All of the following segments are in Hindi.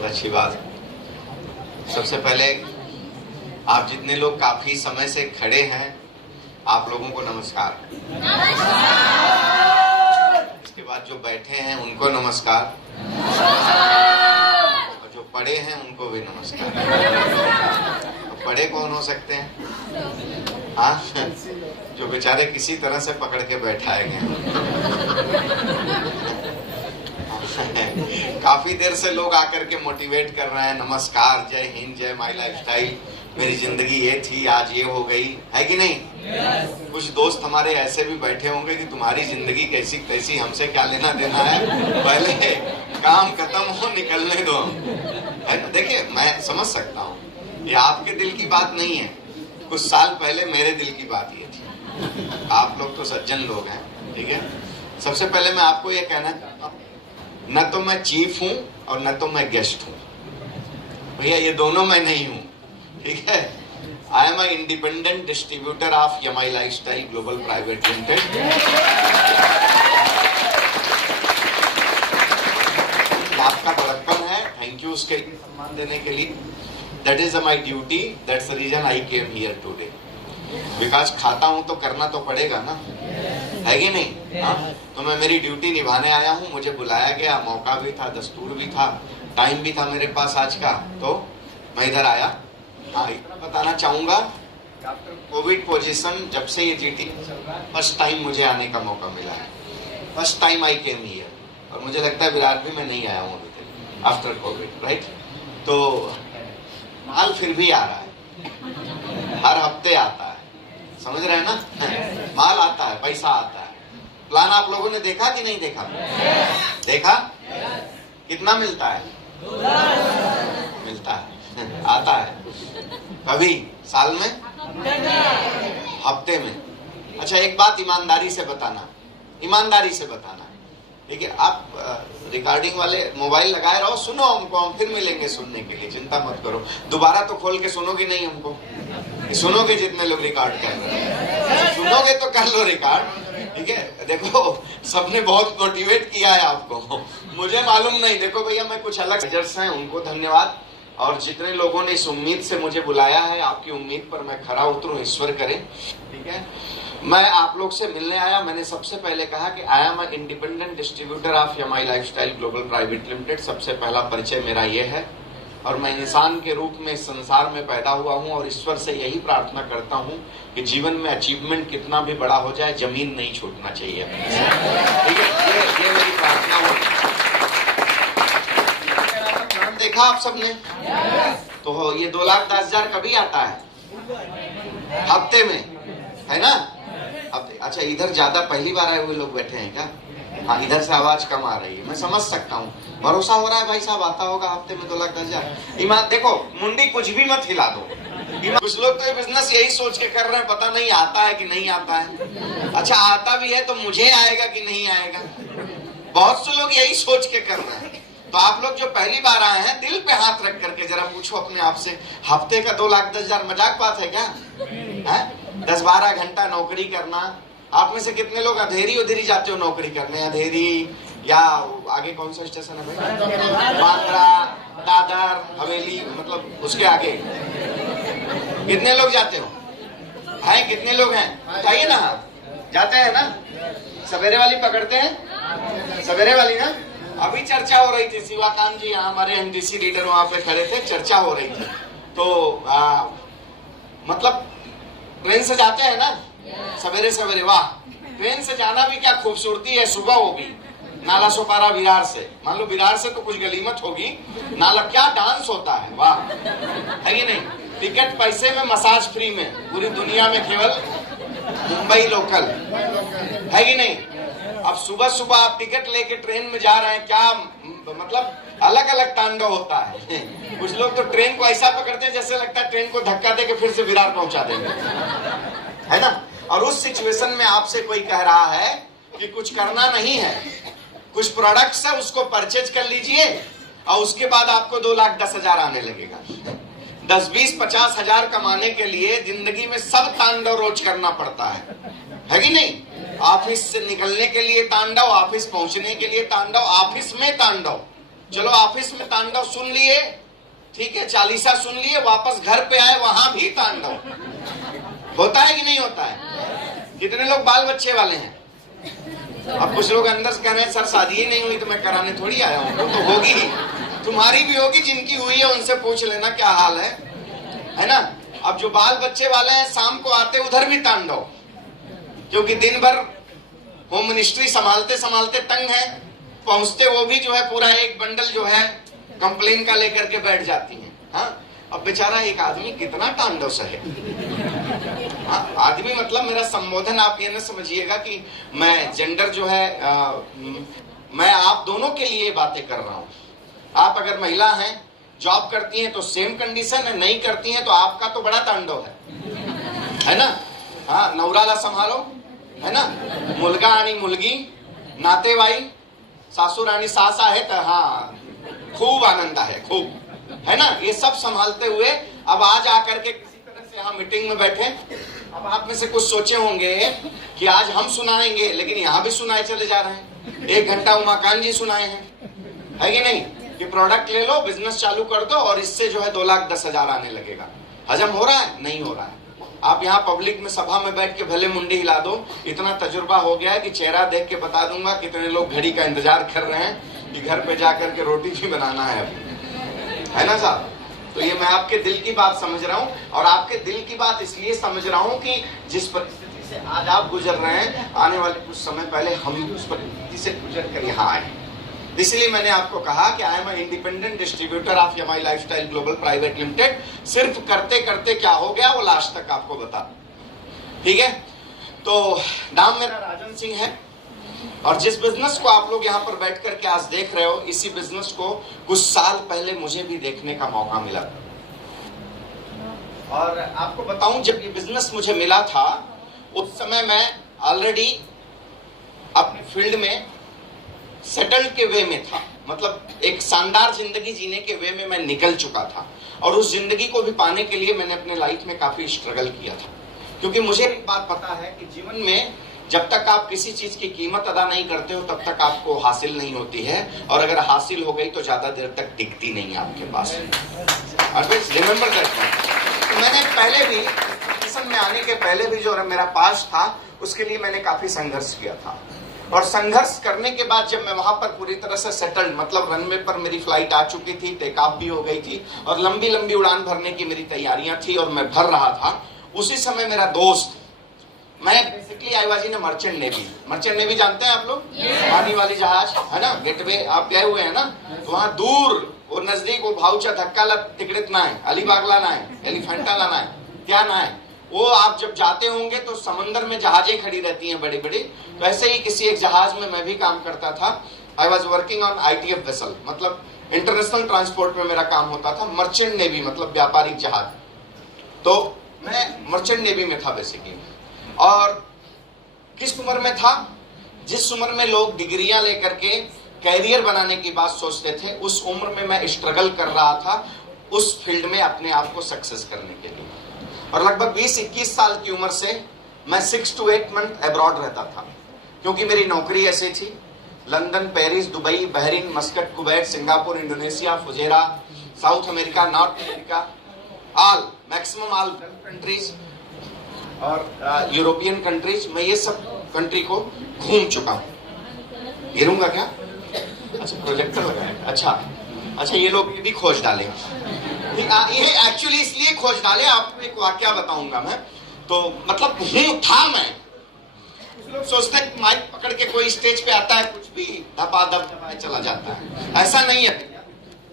बहुत अच्छी बात। सबसे पहले आप जितने लोग काफी समय से खड़े हैं, आप लोगों को नमस्कार। इसके बाद जो बैठे हैं उनको नमस्कार, और जो पढ़े हैं उनको भी नमस्कार। तो पढ़े कौन हो सकते हैं? हाँ, जो बेचारे किसी तरह से पकड़ के बैठाए गए। काफी देर से लोग आकर के मोटिवेट कर रहे हैं, नमस्कार, जय हिंद, जय माई लाइफस्टाइल, मेरी जिंदगी ये थी, आज ये हो गई, है कि नहीं? कुछ दोस्त हमारे ऐसे भी बैठे होंगे कि तुम्हारी जिंदगी कैसी तैसी, हमसे क्या लेना देना है, पहले काम खत्म हो, निकलने दो, है ना? देखिए, मैं समझ सकता हूँ, ये आपके दिल की बात नहीं है। कुछ साल पहले मेरे दिल की बात ये थी। आप लोग तो सज्जन लोग हैं, ठीक है? सबसे पहले मैं आपको ये कहना चाहता हूँ, न तो मैं चीफ हूं और न तो मैं गेस्ट हूं। भैया ये दोनों मैं नहीं हूं, ठीक है? I am a independent distributor of यमाई लाइफस्टाइल ग्लोबल प्राइवेट लिमिटेड। आपका बड़प्पन है, थैंक यू उसके लिए, सम्मान देने के लिए। That is my duty, that's the reason I came here today. Because खाता हूं तो करना तो पड़ेगा ना, है कि नहीं? हाँ, तो मैं मेरी ड्यूटी निभाने आया हूँ। मुझे बुलाया गया, मौका भी था, दस्तूर भी था, टाइम भी था मेरे पास आज का, तो मैं इधर आया। हाँ, बताना चाहूंगा, आफ्टर कोविड पोजीशन, जब से ये जीटी फर्स्ट टाइम मुझे आने का मौका मिला है। First time I came here, और मुझे लगता है विराट भी मैं नहीं आया हूँ अभी तक आफ्टर कोविड, राइट? तो माल फिर भी आ रहा है, हर हफ्ते आता है, समझ रहे हैं ना? माल आता है, पैसा आता है। प्लान आप लोगों ने देखा कि नहीं देखा? देखा? कितना मिलता है? मिलता है, आता है। कभी साल में, हफ्ते में। अच्छा, एक बात ईमानदारी से बताना, ईमानदारी से बताना, ठीक है? आप रिकॉर्डिंग वाले मोबाइल लगाए रहो, सुनो हमको, हम फिर मिलेंगे सुनने के लिए, चिंता मत करो। दोबारा तो खोल के सुनोगे नहीं हमको, सुनोगे जितने लोग रिकॉर्ड कर रहे हैं, सुनोगे तो कर लो रिकॉर्ड, ठीक है? देखो, सबने बहुत मोटिवेट किया है आपको, मुझे मालूम नहीं। देखो भैया, मैं कुछ अलग मेजर्स हैं, उनको धन्यवाद, और जितने लोगों ने इस उम्मीद से मुझे बुलाया है, आपकी उम्मीद पर मैं खरा उतरूं, ईश्वर करे, ठीक है? मैं आप लोग से मिलने आया। मैंने सबसे पहले कहा कि I am a independent distributor of यमाई लाइफस्टाइल ग्लोबल प्राइवेट लिमिटेड। सबसे पहला परिचय मेरा ये है, और मैं इंसान के रूप में इस संसार में पैदा हुआ हूं, और ईश्वर से यही प्रार्थना करता हूं कि जीवन में अचीवमेंट कितना भी बड़ा हो जाए, जमीन नहीं छूटना चाहिए, ठीक है? ये मेरी प्रार्थना हो। प्लान देखा आप सबने? तो ये 2,10,000 कभी आता है? हफ्ते में, है ना? अच्छा, इधर ज्यादा पहली बार आए हुए लोग बैठे हैं क्या? हाँ, इधर से आवाज कम आ रही है, मैं समझ सकता हूँ। भरोसा हो रहा है भाई साहब, आता होगा हफ्ते में 2,10,000। ईमान, देखो, मुंडी कुछ भी मत हिला दो। कुछ लोग तो ये बिजनेस यही सोच के कर रहे हैं, पता नहीं आता है कि नहीं आता है। अच्छा, आता भी है तो मुझे आएगा कि नहीं आएगा, बहुत से लोग यही सोच के कर रहे हैं। तो आप लोग जो पहली बार आए हैं, दिल पे हाथ रख करके जरा पूछो अपने आप से, हफ्ते का 2,10,000 मजाक बात है क्या? है? 10-12 घंटा नौकरी करना। आप में से कितने लोग अधेरी उधेरी जाते हो नौकरी करने? अधेरी या आगे कौन सा स्टेशन है भाई? बांद्रा, दादर, हवेली, मतलब उसके आगे कितने लोग जाते हो? हैं, कितने लोग हैं? बताइए ना। जाते हैं ना? सवेरे वाली पकड़ते हैं? सवेरे वाली ना? अभी चर्चा हो रही थी, शिवाकांत जी यहाँ हमारे एमडीसी लीडर वहां पे खड़े थे, चर्चा हो रही थी। तो मतलब ट्रेन से जाते हैं ना सवेरे सवेरे? वाह, ट्रेन से जाना भी क्या खूबसूरती है। सुबह हो गई, नाला सोपारा विरार से, मान लो विरार से तो कुछ गलीमत होगी, नाला क्या डांस होता है, वाह, है कि नहीं? टिकट पैसे में, मसाज फ्री में, पूरी दुनिया में केवल मुंबई लोकल, है कि नहीं? अब सुबह सुबह आप टिकट लेके ट्रेन में जा रहे हैं, क्या मतलब अलग अलग तांडव होता है। कुछ लोग तो ट्रेन को ऐसा पकड़ते हैं जैसे लगता है ट्रेन को धक्का देके फिर से विरार पहुंचा देंगे, है ना? और उस सिचुएशन में आपसे कोई कह रहा है कि कुछ करना नहीं है, कुछ प्रोडक्ट्स है उसको परचेज कर लीजिए, और उसके बाद आपको 2,10,000 आने लगेगा। 10, 20, 50 हजार कमाने के लिए जिंदगी में सब तांडव रोज करना पड़ता है कि नहीं? ऑफिस से निकलने के लिए तांडव, ऑफिस पहुंचने के लिए तांडव, ऑफिस में तांडव, चलो ऑफिस में तांडव सुन लिए, ठीक है, चालीसा सुन लिए, वापस घर पे आए वहां भी तांडव होता है कि नहीं होता है? कितने लोग बाल बच्चे वाले हैं? अब कुछ लोग अंदर से कह रहे हैं सर शादी ही नहीं हुई तो मैं कराने थोड़ी आया हूं। तो होगी ही, तुम्हारी भी होगी, जिनकी हुई है उनसे पूछ लेना क्या हाल है ना? अब जो बाल बच्चे वाले हैं शाम को आते उधर भी तांडव, क्योंकि दिन भर होम मिनिस्ट्री संभालते संभालते तंग है, पहुंचते वो भी जो है पूरा एक बंडल जो है कंप्लेन का लेकर के बैठ जाती हैं। हाँ, अब बेचारा एक आदमी कितना तांडव सहे। हाँ, आदमी मतलब मेरा संबोधन आप ये न समझिएगा कि मैं जेंडर जो है मैं आप दोनों के लिए बातें कर रहा हूं। आप अगर महिला हैं, जॉब करती हैं तो सेम कंडीशन है, नहीं करती हैं तो आपका तो बड़ा तांडव है ना? हाँ, नवराला संभालो, है ना, मुलगा आणि मुलगी, नातेवाई, सासू रानी सास आहे तर हाँ खूब आनंद है, खूब, है ना? ये सब संभालते हुए अब आज आकर के किसी तरह से यहाँ मीटिंग में बैठे। अब आप में से कुछ सोचे होंगे कि आज हम सुनाएंगे, लेकिन यहाँ भी सुनाए चले जा रहे हैं। 1 घंटा उमाकांत जी सुनाए हैं, है कि नहीं, कि प्रोडक्ट ले लो, बिजनेस चालू कर दो और इससे जो है 2,10,000 आने लगेगा। हजम हो रहा है? नहीं हो रहा है। आप यहाँ पब्लिक में सभा में बैठ के भले मुंडी हिला दो, इतना तजुर्बा हो गया है कि चेहरा देख के बता दूंगा कितने लोग घड़ी का इंतजार कर रहे हैं कि घर पे जाकर के रोटी भी बनाना है अभी, है ना साहब? तो ये मैं आपके दिल की बात समझ रहा हूँ, और आपके दिल की बात इसलिए समझ रहा हूँ कि जिस परिस्थिति से आज आप गुजर रहे हैं, आने वाले कुछ समय पहले हम भी उस परिस्थिति से गुजर कर यहाँ आए। इसलिए मैंने आपको कहा कि I am a independent distributor of MI lifestyle global private limited. सिर्फ करते करते क्या हो गया वो लास्ट तक आपको बता, ठीक है? तो नाम मेरा राजन सिंह है, और जिस बिजनेस को आप लोग यहाँ पर बैठ कर के आज देख रहे हो, इसी बिजनेस को कुछ साल पहले मुझे भी देखने का मौका मिला। और आपको बताऊं, जब ये बिजनेस मुझे मिला था उस समय मैं ऑलरेडी अपने फील्ड में सेटल्ड के वे में था, मतलब एक शानदार जिंदगी जीने के वे में मैं निकल चुका था। और उस जिंदगी को भी पाने के लिए मैंने अपने लाइफ में काफी स्ट्रगल किया था, क्योंकि मुझे एक बात पता है कि जीवन में जब तक आप किसी चीज की कीमत अदा नहीं करते हो तब तक आपको हासिल नहीं होती है, और अगर हासिल हो गई तो ज्यादा देर तक टिकती नहीं है आपके पास। Remember that. तो मैंने पहले भी मिशन में आने के पहले भी जो मेरा पास था उसके लिए मैंने काफी संघर्ष किया था, और संघर्ष करने के बाद जब मैं वहां पर पूरी तरह से सेटल्ड, मतलब रनवे पर मेरी फ्लाइट आ चुकी थी, टेक ऑफ भी हो गई थी, और लंबी लंबी उड़ान भरने की मेरी तैयारियां थी और मैं भर रहा था, उसी समय मेरा दोस्त, मैं basically I was in merchant navy. Merchant navy जानते हैं आप लोग? पानी वाली जहाज, है ना, गेटवे आप गए हुए हैं ना? तो वहां दूर और नजदीक वो भाऊचा धक्का तिकड़ित ना है, अलीबागला ना है, एलिफेंटा ना है, क्या ना है, वो आप जब जाते होंगे तो समंदर में जहाजें खड़ी रहती हैं बड़ी बड़ी, वैसे ही किसी एक जहाज में मैं भी काम करता था। I was working on ITF vessel, मतलब इंटरनेशनल ट्रांसपोर्ट में मेरा काम होता था। मर्चेंट नेवी मतलब व्यापारिक जहाज, तो मैं मर्चेंट नेवी में था बेसिकली। और किस उम्र में था? जिस उम्र में लोग डिग्रियां लेकर के कैरियर बनाने की बात सोचते थे, उस उम्र में मैं स्ट्रगल कर रहा था उस फील्ड में अपने आप को सक्सेस करने के लिए। और लगभग 20-21 साल की उम्र से मैं 6 to 8 मंथ अब्रॉड रहता था, क्योंकि मेरी नौकरी ऐसी थी। London, Paris, Dubai, Bahrain, Muscat, Kuwait, Singapore, Indonesia, Fujairah, south America, north America, all maximum all countries और यूरोपियन कंट्रीज, मैं ये सब कंट्री को घूम चुका हूँ। गिरूंगा क्या? अच्छा, प्रोजेक्टर लगा है। अच्छा, ये लोग ये भी खोज डाले। ये एक्चुअली इसलिए खोज डाले, आपको एक वाकया बताऊंगा मैं। तो मतलब था मैं, लोग सोचते हैं कि माइक पकड़ के कोई स्टेज पे आता है, कुछ भी धपाधप चला जाता है। ऐसा नहीं है।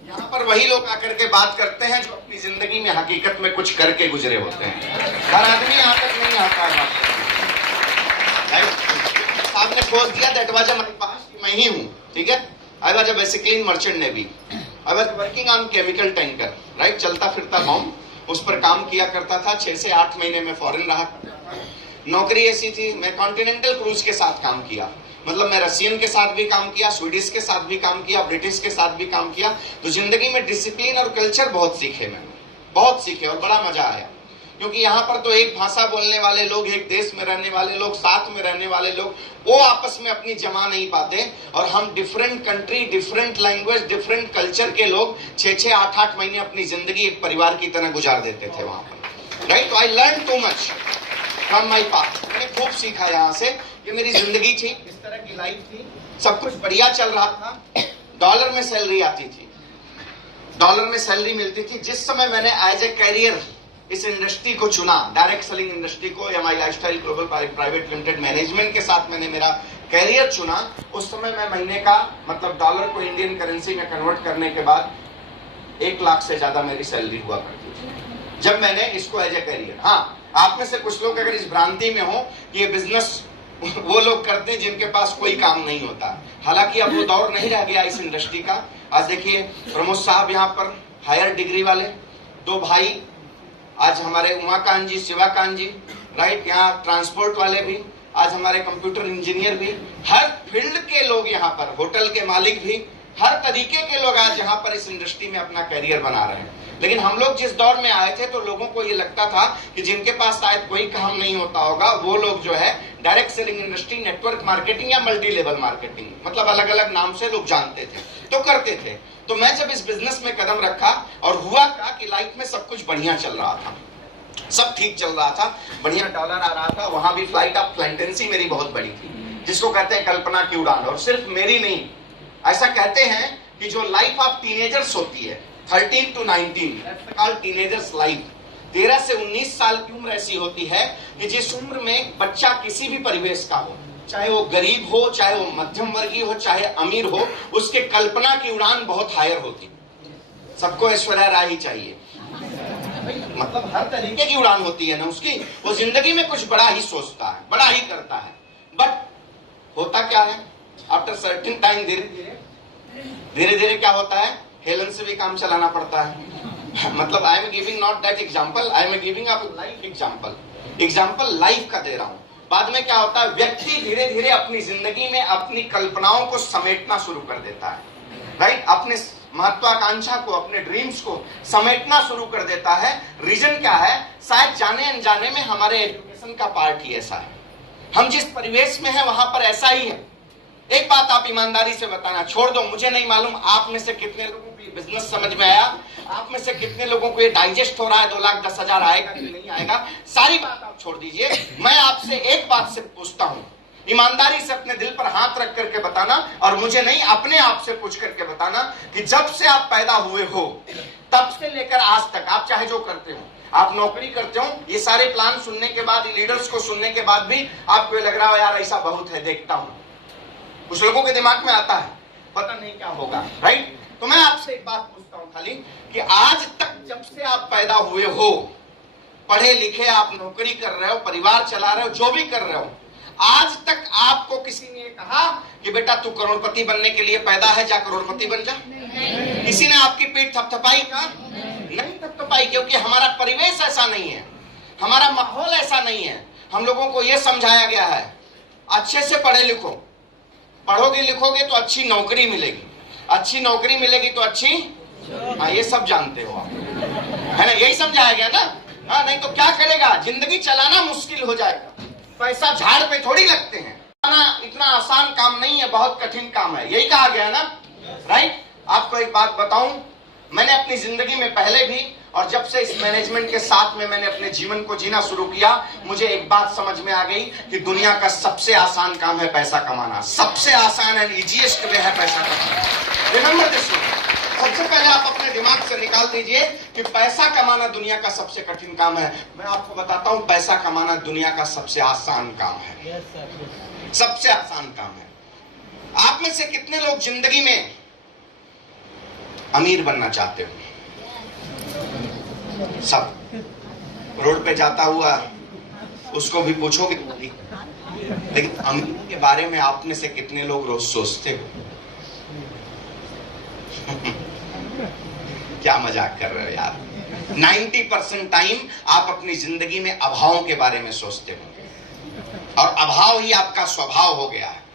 यहाँ पर वही लोग आकर के बात करते हैं जो अपनी जिंदगी में हकीकत में कुछ करके गुजरे होते हैं। हर आदमी यहाँ तक नहीं आता है बात करने। आपने खोज दिया दैट वाज माय पास, मैं ही हूँ, ठीक है। I was basically in merchant navy. I was working on chemical tanker, right, चलता फिरता बॉम्ब, उस पर काम किया करता था। 6 से 8 महीने में फॉरेन रहा। नौकरी ऐसी थी, मैं कॉन्टिनेंटल क्रूज के साथ काम किया, मतलब मैं रशियन के साथ भी काम किया, स्वीडिश के साथ भी काम किया, ब्रिटिश के साथ भी काम किया। तो जिंदगी में डिसिप्लिन और कल्चर बहुत सीखे मैंने, बहुत सीखे और बड़ा मजा आया। क्योंकि यहाँ पर तो एक भाषा बोलने वाले लोग, एक देश में रहने वाले लोग, साथ में रहने वाले लोग, वो आपस में अपनी जमा नहीं पाते, और हम different country, different language, different culture के लोग 6-6, 8-8 महीने अपनी जिंदगी एक परिवार की तरह गुजार देते थे वहां पर, राइट। तो I learn too much from my past. मैंने खूब सीखा यहाँ से। ये मेरी जिंदगी थी, इस तरह की लाइफ थी, सब कुछ बढ़िया चल रहा था, डॉलर में सैलरी आती थी, डॉलर में सैलरी मिलती थी। जिस समय मैंने एज ए कैरियर इस इंडस्ट्री को चुना, डायरेक्ट सेलिंग इंडस्ट्री को, या my lifestyle global private limited management के साथ मैंने मेरा कैरियर चुना, उस समय मैं महीने का मतलब डॉलर को इंडियन करेंसी में कन्वर्ट करने के बाद 1 लाख से ज्यादा मेरी सैलरी हुआ करती थी जब मैंने इसको एज ए कैरियर। हाँ, आप में से कुछ लोग अगर इस भ्रांति में हो कि ये बिजनेस वो लोग करते हैं जिनके पास कोई काम नहीं होता, हालांकि अब वो दौर नहीं रह गया इस इंडस्ट्री का। आज देखिए प्रमोद साहब यहाँ पर हायर डिग्री वाले, 2 भाई, आज हमारे उमाकांत जी, शिवाकांत जी, राइट, यहाँ ट्रांसपोर्ट वाले भी, आज हमारे कंप्यूटर इंजीनियर भी, हर फील्ड के लोग यहाँ पर, होटल के मालिक भी, हर तरीके के लोग आज यहाँ पर इस इंडस्ट्री में अपना करियर बना रहे हैं। लेकिन हम लोग जिस दौर में आए थे तो लोगों को ये लगता था कि जिनके पास शायद कोई काम नहीं होता होगा वो लोग जो है direct selling industry, network marketing या मल्टी लेवल मार्केटिंग, मतलब अलग अलग नाम से लोग जानते थे, तो करते थे। तो मैं जब इस बिजनेस में कदम रखा और हुआ क्या कि लाइफ में सब कुछ बढ़िया चल रहा था, सब ठीक चल रहा था, बढ़िया डॉलर आ रहा था, वहां भी फ्लाइट ऑफ फ्लाइटेंसी मेरी बहुत बड़ी थी, जिसको कहते हैं कल्पना की उड़ान। और सिर्फ मेरी नहीं, ऐसा कहते हैं कि जो लाइफ ऑफ टीनेजर्स होती है 13 to 19 टीनेजर्स लाइफ, 13 से 19 साल की उम्र ऐसी होती है कि जिस उम्र में बच्चा किसी भी परिवेश का हो, चाहे वो गरीब हो, चाहे वो मध्यम वर्गीय हो, चाहे अमीर हो, उसके कल्पना की उड़ान बहुत हायर होती। सबको ऐश्वर्या राय ही चाहिए, मतलब हर तरीके की उड़ान होती है ना उसकी, वो जिंदगी में कुछ बड़ा ही सोचता है, बड़ा ही करता है। बट होता क्या है, आफ्टर सर्टेन टाइम धीरे धीरे क्या होता है, हेलन से भी काम चलाना पड़ता है। मतलब I am giving not that example, I am giving a life example life का दे रहा हूं। बाद में क्या होता है, व्यक्ति धीरे धीरे अपनी जिंदगी में अपनी कल्पनाओं को समेटना शुरू कर देता है, राइट, अपने महत्वाकांक्षा को, अपने ड्रीम्स को समेटना शुरू कर देता है। रीजन क्या है, शायद जाने अनजाने में हमारे एजुकेशन का पार्ट ही ऐसा है, हम जिस परिवेश में हैं वहां पर ऐसा ही है। एक बात आप ईमानदारी से बताना, छोड़ दो, मुझे नहीं मालूम आप में से कितने लोगों को ये बिजनेस समझ में आया, आप में से कितने लोगों को ये डाइजेस्ट हो रहा है 2,10,000 आएगा कि नहीं आएगा, सारी बात आप छोड़ दीजिए। मैं आपसे एक बात से पूछता हूं, ईमानदारी से अपने दिल पर हाथ रख करके बताना, और मुझे नहीं अपने आप से पूछ करके बताना कि जब से आप पैदा हुए हो तब से लेकर आज तक आप चाहे जो करते हो, आप नौकरी करते हो, ये सारे प्लान सुनने के बाद, लीडर्स को सुनने के बाद भी आपको लग रहा है यार ऐसा बहुत है, देखता हूं, कुछ लोगों के दिमाग में आता है पता नहीं क्या होगा, राइट। तो मैं आपसे एक बात पूछता हूं खाली कि आज तक जब से आप पैदा हुए हो, पढ़े लिखे, आप नौकरी कर रहे हो, परिवार चला रहे हो, जो भी कर रहे हो, आज तक आपको किसी ने कहा कि बेटा तू करोड़पति बनने के लिए पैदा है, जा करोड़पति बन जा? किसी ने आपकी पीठ थपथपाई का? नहीं थपथपाई, क्योंकि हमारा परिवेश ऐसा नहीं है, हमारा माहौल ऐसा नहीं है। हम लोगों को यह समझाया गया है अच्छे से पढ़े लिखो, पढ़ोगे लिखोगे तो अच्छी नौकरी मिलेगी, अच्छी नौकरी मिलेगी तो अच्छी, हाँ ये सब जानते हो आप, है ना, यही समझाया गया ना। हाँ, नहीं तो क्या करेगा, जिंदगी चलाना मुश्किल हो जाएगा, पैसा झाड़ पे थोड़ी लगते हैं, इतना आसान काम नहीं है, बहुत कठिन काम है, यही कहा गया ना, राइट। आपको एक बात बताऊं, मैंने अपनी जिंदगी में पहले भी और जब से इस मैनेजमेंट के साथ में मैंने अपने जीवन को जीना शुरू किया, मुझे एक बात समझ में आ गई कि दुनिया का सबसे आसान काम है पैसा कमाना, सबसे आसान एंड इजीएस्ट वे है पैसा कमाना। रिमेंबर दिस, सबसे पहले आप अपने दिमाग से निकाल दीजिए कि पैसा कमाना दुनिया का सबसे कठिन काम है। मैं आपको बताता हूं, पैसा कमाना दुनिया का सबसे आसान काम है, सबसे आसान काम है। आप में से कितने लोग जिंदगी में अमीर बनना चाहते हो? सब। रोड पे जाता हुआ उसको भी पूछोगे, लेकिन अमीर के बारे में आप में से कितने लोग रोज सोचते हो? क्या मजाक कर रहे हो यार। 90% टाइम आप अपनी जिंदगी में अभावों के बारे में सोचते हो, और अभाव ही आपका स्वभाव हो गया है।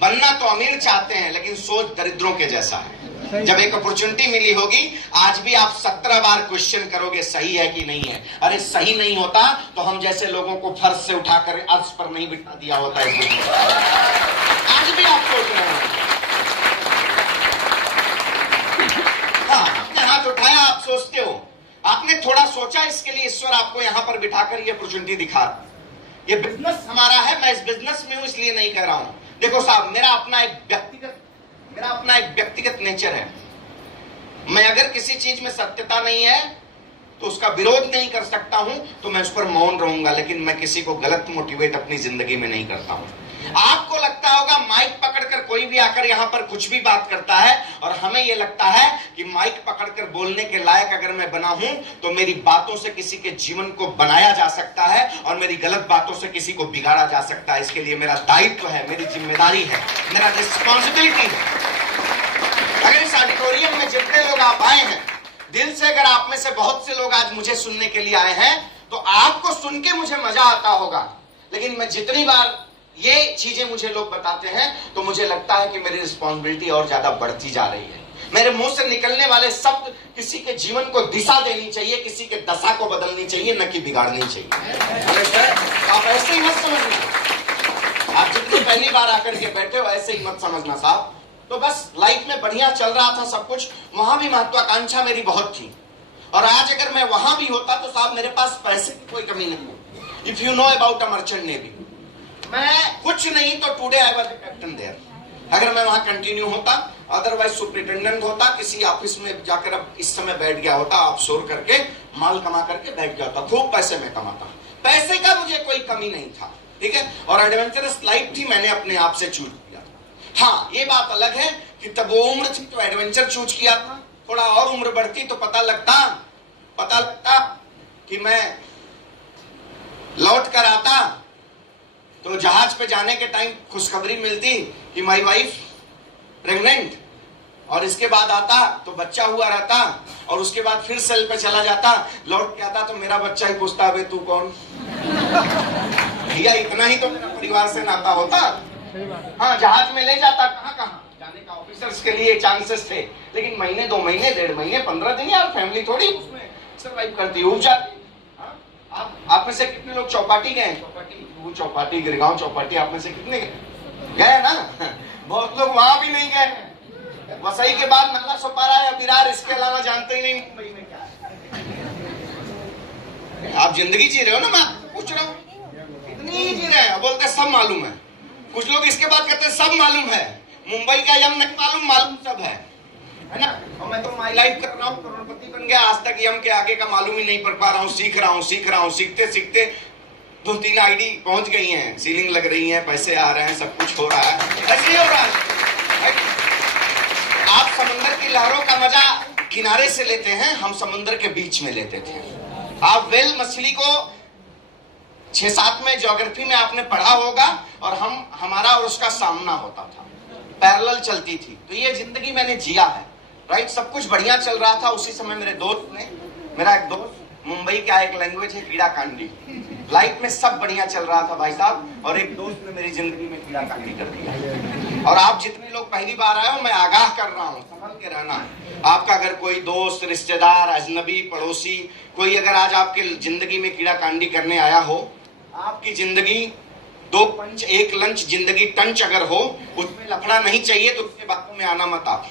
बनना तो अमीर चाहते हैं, लेकिन सोच दरिद्रों के जैसा है। जब एक अपॉर्चुनिटी मिली होगी, आज भी आप 17 बार क्वेश्चन करोगे सही है कि नहीं है। अरे सही नहीं होता तो हम जैसे लोगों को फर्श से उठाकर अर्श पर नहीं बिठा दिया होता है। आज भी आप सोच रहे हैं। हाँ, आपने हाथ उठाया, आप सोचते हो, आपने थोड़ा सोचा, इसके लिए ईश्वर आपको यहां पर बिठाकर ये अपॉर्चुनिटी दिखा रहा। ये बिजनेस हमारा है, मैं इस बिजनेस में हूं इसलिए नहीं कह रहा हूं। देखो साहब, मेरा अपना एक व्यक्तिगत नेचर है। मैं अगर किसी चीज में सत्यता नहीं है तो उसका विरोध नहीं कर सकता हूं, तो मैं उस पर मौन रहूंगा, लेकिन मैं किसी को गलत मोटिवेट अपनी जिंदगी में नहीं करता हूं। आपको लगता होगा माइक पकड़कर कोई भी आकर यहां पर कुछ भी बात करता है, और हमें यह लगता है कि माइक पकड़कर बोलने के लायक अगर मैं बना हूं तो मेरी बातों से किसी के जीवन को बनाया जा सकता है और मेरी गलत बातों से किसी को बिगाड़ा जा सकता है। इसके लिए मेरा दायित्व है, मेरी जिम्मेदारी है, मेरा रिस्पॉन्सिबिलिटी है। अगर इस ऑडिटोरियम में जितने लोग आप आए हैं, दिल से अगर आप में से बहुत से लोग आज मुझे सुनने के लिए आए हैं, तो आपको सुन के मुझे मजा आता होगा। लेकिन मैं जितनी बार ये चीजें मुझे लोग बताते हैं तो मुझे लगता है कि मेरी रिस्पॉन्सिबिलिटी और ज्यादा बढ़ती जा रही है। मेरे मुंह से निकलने वाले शब्द किसी के जीवन को दिशा देनी चाहिए, किसी के दशा को बदलनी चाहिए, न कि बिगाड़नी चाहिए। आप ऐसे ही मत समझना। आप जितनी पहली बार आकर के बैठे हो ऐसे ही मत समझना साहब। तो बस लाइफ में बढ़िया चल रहा था सब कुछ, वहां भी महत्वाकांक्षा मेरी बहुत थी, और आज अगर मैं वहां भी होता तो साहब मेरे पास पैसे की कोई कमी नहीं। If you know about a merchant navy, मैं कुछ नहीं तो today I was captain there. अगर मैं वहां कंटिन्यू होता, अदरवाइज सुपरिटेंडेंट होता, किसी ऑफिस में जाकर अब इस समय बैठ गया होता, ऑफशोर करके माल कमा करके बैठ गया होता। खूब पैसे में कमाता, पैसे का मुझे कोई कमी नहीं था, ठीक है। और एडवेंचरस लाइफ थी, मैंने अपने आप से चूज किया। हाँ, ये बात अलग है कि तब वो उम्र थी तो एडवेंचर चूज किया था। थोड़ा और उम्र बढ़ती तो पता लगता कि मैं लौट कर आता तो जहाज पे जाने के टाइम खुशखबरी मिलती कि माय वाइफ प्रेग्नेंट, और इसके बाद आता तो बच्चा हुआ रहता, और उसके बाद फिर सेल पे चला जाता, लौट के आता तो मेरा बच्चा ही पूछता, अबे तू कौन? भैया इतना ही तो मेरा परिवार से नाता होता। हाँ, जहाज में ले जाता, कहाँ जाने का ऑफिसर्स के लिए चांसेस थे, लेकिन महीने, 2 महीने, 1.5 महीने, 15 दिन, यार फैमिली थोड़ी उसमें सर्वाइव करती, उब जाती। आप में से कितने लोग चौपाटी गए? चौपाटी, गिरगांव चौपाटी, आप में से कितने गए ना? बहुत लोग वहां भी नहीं गए। वसई के बाद नाला सोपारा या विरार, इसके अलावा जानते ही नहीं मुंबई में क्या है। आप जिंदगी जी रहे हो ना, मैं पूछ रहा हूँ, इतनी जी रहे हैं, बोलते सब मालूम है। कुछ लोग इसके बाद कहते हैं सब मालूम है, मुंबई का यम नहीं मालूम, मालूम सब है ना। और मैं तो माई लाइफ कर रहा हूँ, करोड़पति बन गया, आज तक यम के आगे का मालूम ही नहीं पढ़ पा रहा हूँ। सीख रहा हूँ, सीखते सीखते 2-3 आईडी पहुंच गई हैं, सीलिंग लग रही है, पैसे आ रहे हैं, सब कुछ हो रहा है। ऐसे ही हो रहा है। आप समंदर की लहरों का मजा किनारे से लेते हैं, हम समुद्र के बीच में लेते थे। आप वेल मछली को 6-7 में ज्योग्राफी में आपने पढ़ा होगा, और हमारा और उसका सामना होता था, पैरेलल चलती थी। तो ये जिंदगी मैंने जिया है, राइट। सब कुछ बढ़िया चल रहा था। उसी समय मेरा एक दोस्त, मुंबई का एक लैंग्वेज है कीड़ा कांडी, लाइफ में सब बढ़िया चल रहा था भाई साहब, और एक दोस्त ने मेरी जिंदगी में कीड़ा कांडी कर दिया। और आप जितने लोग पहली बार आए हो, मैं आगाह कर रहा हूँ, संभल के रहना। आपका अगर कोई दोस्त, रिश्तेदार, अजनबी, पड़ोसी, कोई अगर आज आपके जिंदगी में कीड़ा कांडी करने आया हो, आपकी जिंदगी 2 पंच 1 लंच जिंदगी टंच अगर हो, उसमें लफड़ा नहीं चाहिए तो उसके बातों में आना मत। आप,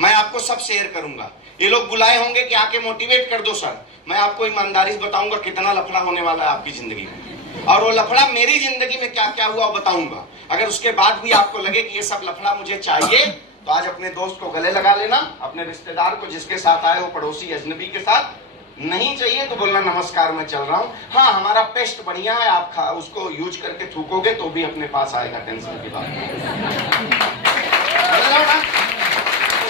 मैं आपको सब शेयर करूंगा। ये लोग बुलाए होंगे कि आके मोटिवेट कर दो सर, मैं आपको ईमानदारी से बताऊंगा कितना लफड़ा होने वाला है आपकी जिंदगी में, और वो लफड़ा मेरी जिंदगी में क्या क्या हुआ बताऊंगा। अगर उसके बाद भी आपको लगे कि ये सब लफड़ा मुझे चाहिए, तो आज अपने दोस्त को गले लगा लेना, अपने रिश्तेदार को जिसके साथ आए हो, पड़ोसी अजनबी के साथ। नहीं चाहिए तो बोलना नमस्कार मैं चल रहा हूँ। हाँ, हमारा पेस्ट बढ़िया है, आप उसको यूज करके थूकोगे तो भी अपने पास आएगा, टेंशन की बात नहीं।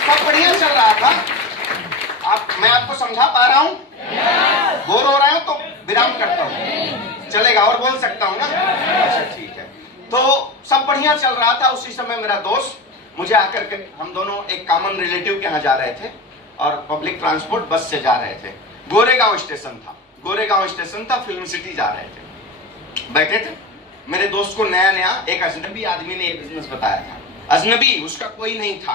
सब बढ़िया चल रहा था। मैं आपको समझा पा रहा हूँ? बोर हो रहे हो तो विराम करता हूँ, चलेगा, और बोल सकता हूँ ना? अच्छा ठीक है। तो सब बढ़िया चल रहा था। उसी समय मेरा दोस्त मुझे आकर के, हम दोनों एक कॉमन रिलेटिव के यहाँ जा रहे थे, और पब्लिक ट्रांसपोर्ट बस से जा रहे थे। गोरेगांव स्टेशन था, फिल्म सिटी जा रहे थे। बैठे थे, मेरे दोस्त को नया एक अजनबी आदमी ने ये बिजनेस बताया था। अजनबी, उसका कोई नहीं था,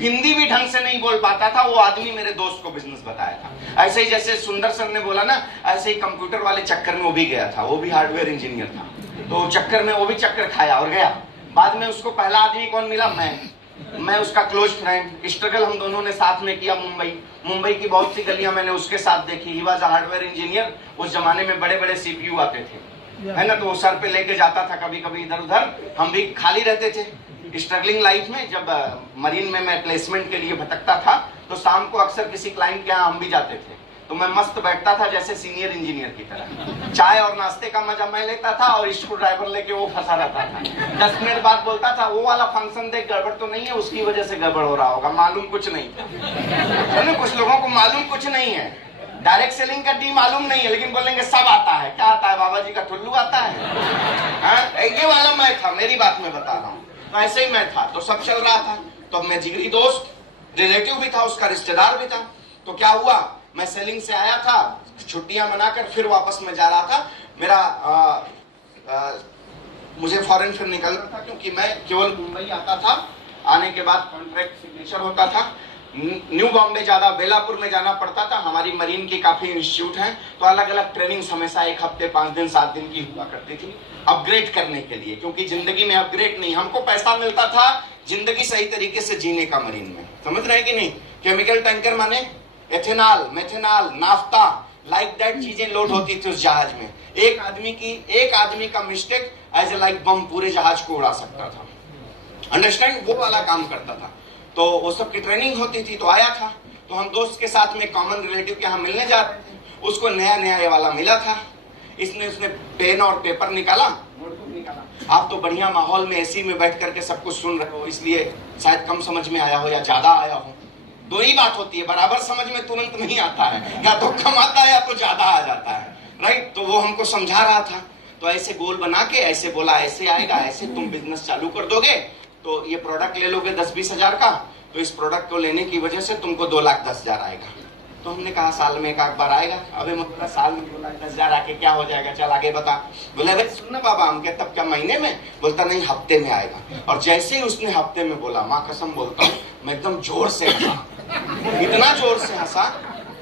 हिंदी भी ढंग से नहीं बोल पाता था, वो आदमी मेरे दोस्त को बिजनेस बताया था। ऐसे ही जैसे सुंदर सर ने बोला ना, ऐसे ही कंप्यूटर वाले चक्कर में वो भी गया था, वो भी हार्डवेयर इंजीनियर था, तो चक्कर में वो भी चक्कर खाया और गया। बाद में उसको पहला आदमी कौन मिला? मैं उसका क्लोज फ्रेंड। स्ट्रगल हम दोनों ने साथ में किया। मुंबई की बहुत सी गलियां मैंने उसके साथ देखी। He was a hardware engineer. उस जमाने में बड़े बड़े सीपीयू आते थे, है ना, तो वो सर पे लेके जाता था कभी कभी इधर उधर। हम भी खाली रहते थे स्ट्रगलिंग लाइफ में। जब मरीन में मैं प्लेसमेंट के लिए भटकता था तो शाम को अक्सर किसी क्लाइंट के यहाँ हम भी जाते थे, तो मैं मस्त बैठता था जैसे सीनियर इंजीनियर की तरह। चाय और नाश्ते का मजा मैं लेता था और स्क्रू ड्राइवर लेके वो फंसा रहता था। 10 मिनट बाद बोलता था, वो वाला फंक्शन देख गड़बड़ तो नहीं है, उसकी वजह से गड़बड़ हो रहा होगा, मालूम कुछ नहीं था। कुछ लोगों को मालूम कुछ नहीं है, डायरेक्ट सेलिंग का डी मालूम नहीं है, लेकिन बोलेंगे सब आता है। क्या आता है? बाबा जी का ठुल्लू आता है। ये वाला मैं था, मेरी बात मैं बता रहा हूँ। तो ऐसे ही मैं था, तो सब चल रहा था। तो मैं जिगरी दोस्त, रिलेटिव भी था, उसका रिश्तेदार भी था। तो क्या हुआ, मैं सेलिंग से आया था, छुट्टियां मनाकर फिर वापस मैं जा रहा था। मेरा मुझे फॉरेन फिर निकलना था, क्योंकि मैं केवल मुंबई आता था, आने के बाद कॉन्ट्रैक्ट सिग्नेचर होता था। न्यू बॉम्बे ज्यादा बेलापुर में जाना पड़ता था। हमारी मरीन की काफी इंस्टीट्यूट हैं, तो अलग अलग ट्रेनिंग्स हमेशा 1 हफ्ते 5 दिन 7 दिन की हुआ करती थी, अपग्रेड करने के लिए। क्योंकि जिंदगी में अपग्रेड नहीं, हमको पैसा मिलता था जिंदगी सही तरीके से जीने का मरीन में। समझ रहे हैं कि नहीं? केमिकल टैंकर माने ethanol, methanol, naphtha, like that चीजें लोड होती थी उस जहाज में। एक आदमी का मिस्टेक एज ए लाइक बम पूरे जहाज को उड़ा सकता था। अंडरस्टैंड? वो वाला काम करता था। तो वो सब की ट्रेनिंग होती थी। तो आया था, तो हम दोस्त के साथ में कॉमन रिलेटिव के यहाँ मिलने जा रहे थे। उसको नया ये वाला मिला था। उसने पेन और पेपर निकाला, नोटबुक निकाला। आप तो बढ़िया माहौल में एसी में बैठ करके सब कुछ सुन रहे हो, इसलिए शायद कम समझ में आया हो या ज्यादा आया हो। दो ही बात होती है, बराबर समझ में तुरंत नहीं आता है, या तो कम आता है या तो ज्यादा आ जाता है, राइट? तो वो हमको समझा रहा था। तो ऐसे गोल बना के ऐसे बोला, ऐसे आएगा, ऐसे तुम बिजनेस चालू कर दोगे तो ये प्रोडक्ट ले लोगे 10-20 हजार का, तो इस प्रोडक्ट को लेने की वजह से तुमको 2,10,000 आएगा। तो हमने कहा साल में 1 बार आएगा। अबे मतलब साल में 2,10,000 आके क्या हो जाएगा, चल आगे बता। बोले भाई सुन ना बाबा, हम तब क्या महीने में? बोलता नहीं, हफ्ते में आएगा। और जैसे ही उसने हफ्ते में बोला, माँ कसम बोलता हूँ, मैं एकदम जोर से हंसा, इतना जोर से हंसा,